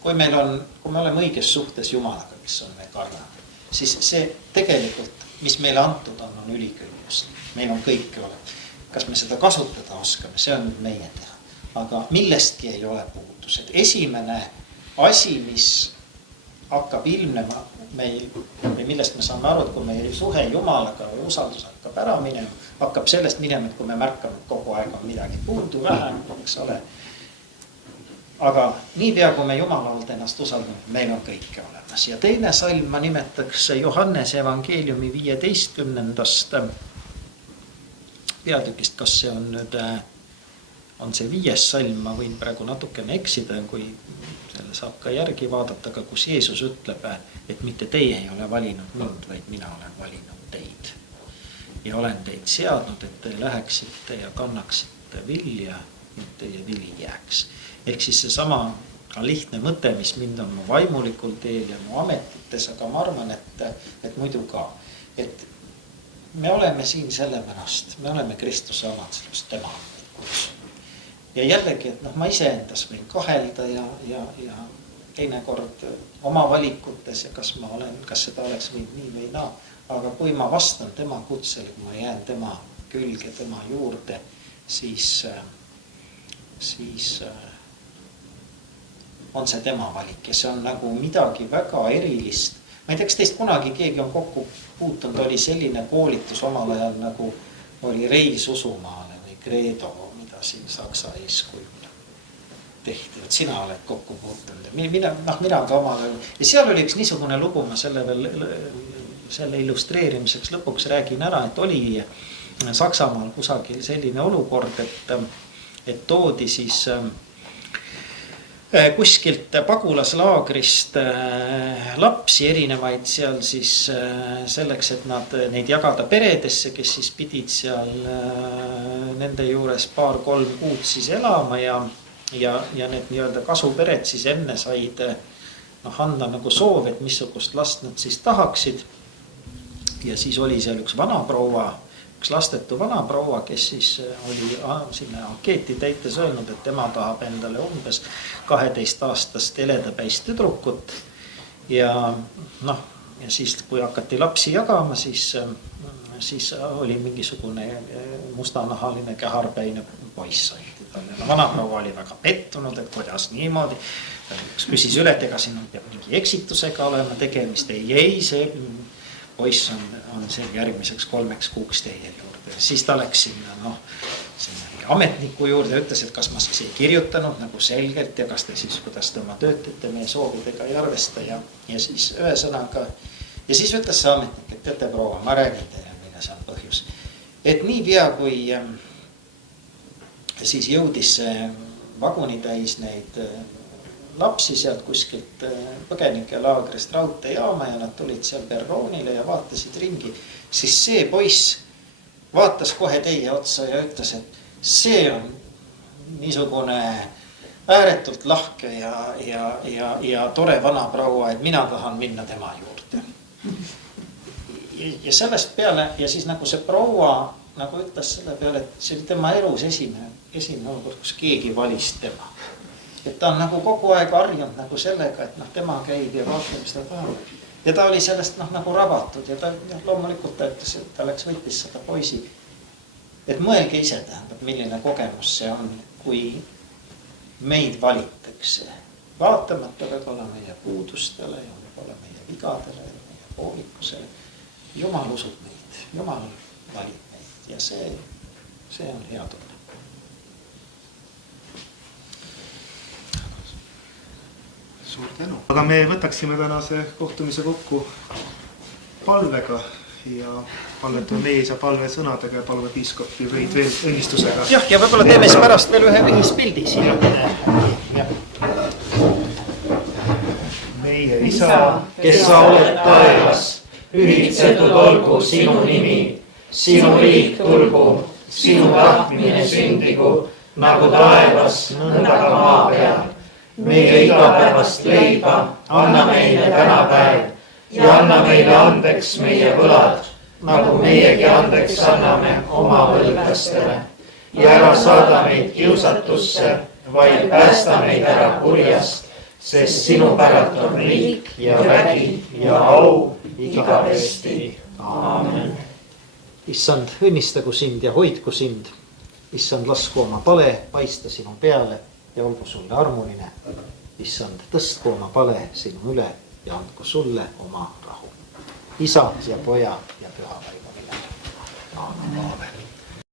kui me oleme õiges suhtes Jumalaga, mis on me karjane, siis see tegelikult, mis meile antud on ülikõigus. Meil on kõik olemas. kas me seda kasutada oskame, see on nüüd meie teha. Aga millestki ei ole puudus. Et esimene asi, mis hakkab ilmnema meil, või millest me saame aru, et kui meie suhe Jumalaga või usaldus hakkab ära minema, hakkab sellest minema, et kui me märkame, et kogu aeg on midagi puudu vähem, eks ole. Aga niipea, kui me Jumalalt ennast usaldame, meil on kõike olemas. Ja teine salm ma nimetaks Johannese evangeeliumi 15. peatükist, kas see on nüüd, on see 5. salm, ma võin praegu natukene eksida, kui selle saab ka järgi vaadata, aga kus Jeesus ütleb, et mitte teie ei ole valinud mind, vaid mina olen valinud teid. Ja olen teid seadnud, et te läheksite ja kannaksite vilja, et teie vili jääks. Ehk siis see sama lihtne mõte, mis mind on mu vaimulikul teel ja mu ametites, aga ma arvan, et muidu ka. Et me oleme siin sellepärast, me oleme Kristuse omad, sellest tema kutsunud. Ja jällegi, et ma iseendas võin kahelda ja teinekord oma valikutes ja kas seda oleks võinud nii või naa. Aga kui ma vastan tema kutsele, kui ma jään tema külge, tema juurde, siis on see tema valik ja see on nagu midagi väga erilist. Ma ei tea, kas teist kunagi keegi on kokku puutunud, oli selline koolitus omal ajal nagu oli Reis Usumaale või Credo, mida siin Saksa eeskujul tehti, et sina oled kokku puutunud. Mina ka omal ajal. Ja seal oli üks niisugune lugu, ma selle illustreerimiseks lõpuks räägin ära, et oli Saksamaal kusagil selline olukord, et toodi siis kuskilt pagulaslaagrist lapsi erinevaid seal siis selleks, et neid jagada peredesse, kes siis pidid seal nende juures 2-3 kuud siis elama ja need nii-öelda kasupered siis enne said anda nagu soov, et missugust last nad siis tahaksid. Ja siis oli seal üks vanaproua, üks lastetu vanaproua, kes siis oli sinna ankeeti täites öelnud, et tema tahab endale umbes 12-aastast heledapäist tüdrukut. Ja siis kui hakati lapsi jagama, siis oli mingisugune mustanahaline käharpäine poiss. Vanaproua oli väga pettunud, et kuidas niimoodi. Küsis üle, et ega siin peab mingi eksitusega olema tegemist. Ei, see poiss on see järgmiseks 3 kuuks teie juurde. Siis ta läks sinna ametniku juurde ja ütles, et kas ma siis ei kirjutanud nagu selgelt ja kas te siis, kuidas te oma töötate meie soovidega ei arvesta ja siis ühesõnaga. Ja siis ütles see ametnik, et teate proua, ma räägin teile, mille see on põhjus. Et nii pea, kui siis jõudis see vagunitäis neid lapsi sealt kuskilt põgenikelaagrist raudteejaama ja nad tulid seal perroonile ja vaatasid ringi, siis see poiss vaatas kohe teie otsa ja ütles, et see on niisugune ääretult lahke ja tore vanaproua, et mina tahan minna tema juurde. Ja sellest peale, ja siis nagu see proua nagu ütles selle peale, et see oli tema elus esimene olukord, kus keegi valis tema. Et ta on nagu kogu aeg harjunud nagu sellega, et tema käib ja vaatab, mis ta tahab. Ja ta oli sellest nagu rabatud ja ta loomulikult ta ütles, et ta läks võttis seda poisi. Et mõelge ise tähendab, milline kogemus see on, kui meid valitakse. Vaatamata võib-olla meie puudustele ja võib-olla meie vigadele ja meie poolikusele. Jumal usub meid, Jumal valib meid ja see on hea tunne. Suur tänu. Aga me võtaksime tänase kohtumise kokku palvega ja palvetame meie isa palve sõnadega ja palve piiskopi võid veel õnnistusega. Ja võib-olla teeme siis pärast veel ühe ühispildi siin. Meie isa, kes sa oled taevas, pühitsetud olgu sinu nimi, sinu riik tulgu, sinu tahtmine sündigu, nagu taevas, nõnda ka maa peal. Meie igapäevast leiba anna meile tänapäev ja anna meile andeks meie võlad, nagu meiegi andeks anname oma võlglastele. Ja ära saada meid kiusatusse, vaid päästa meid ära kurjast, sest sinu päralt on riik ja vägi ja au igavesti. Aamen. Issand, õnnistagu sind ja hoidku sind. issand, lasku oma pale paista sinu peale ja olgu sulle armuline. issand, tõstku oma pale sinu üle ja andku sulle oma rahu. Isa ja Poja ja Püha Vaimu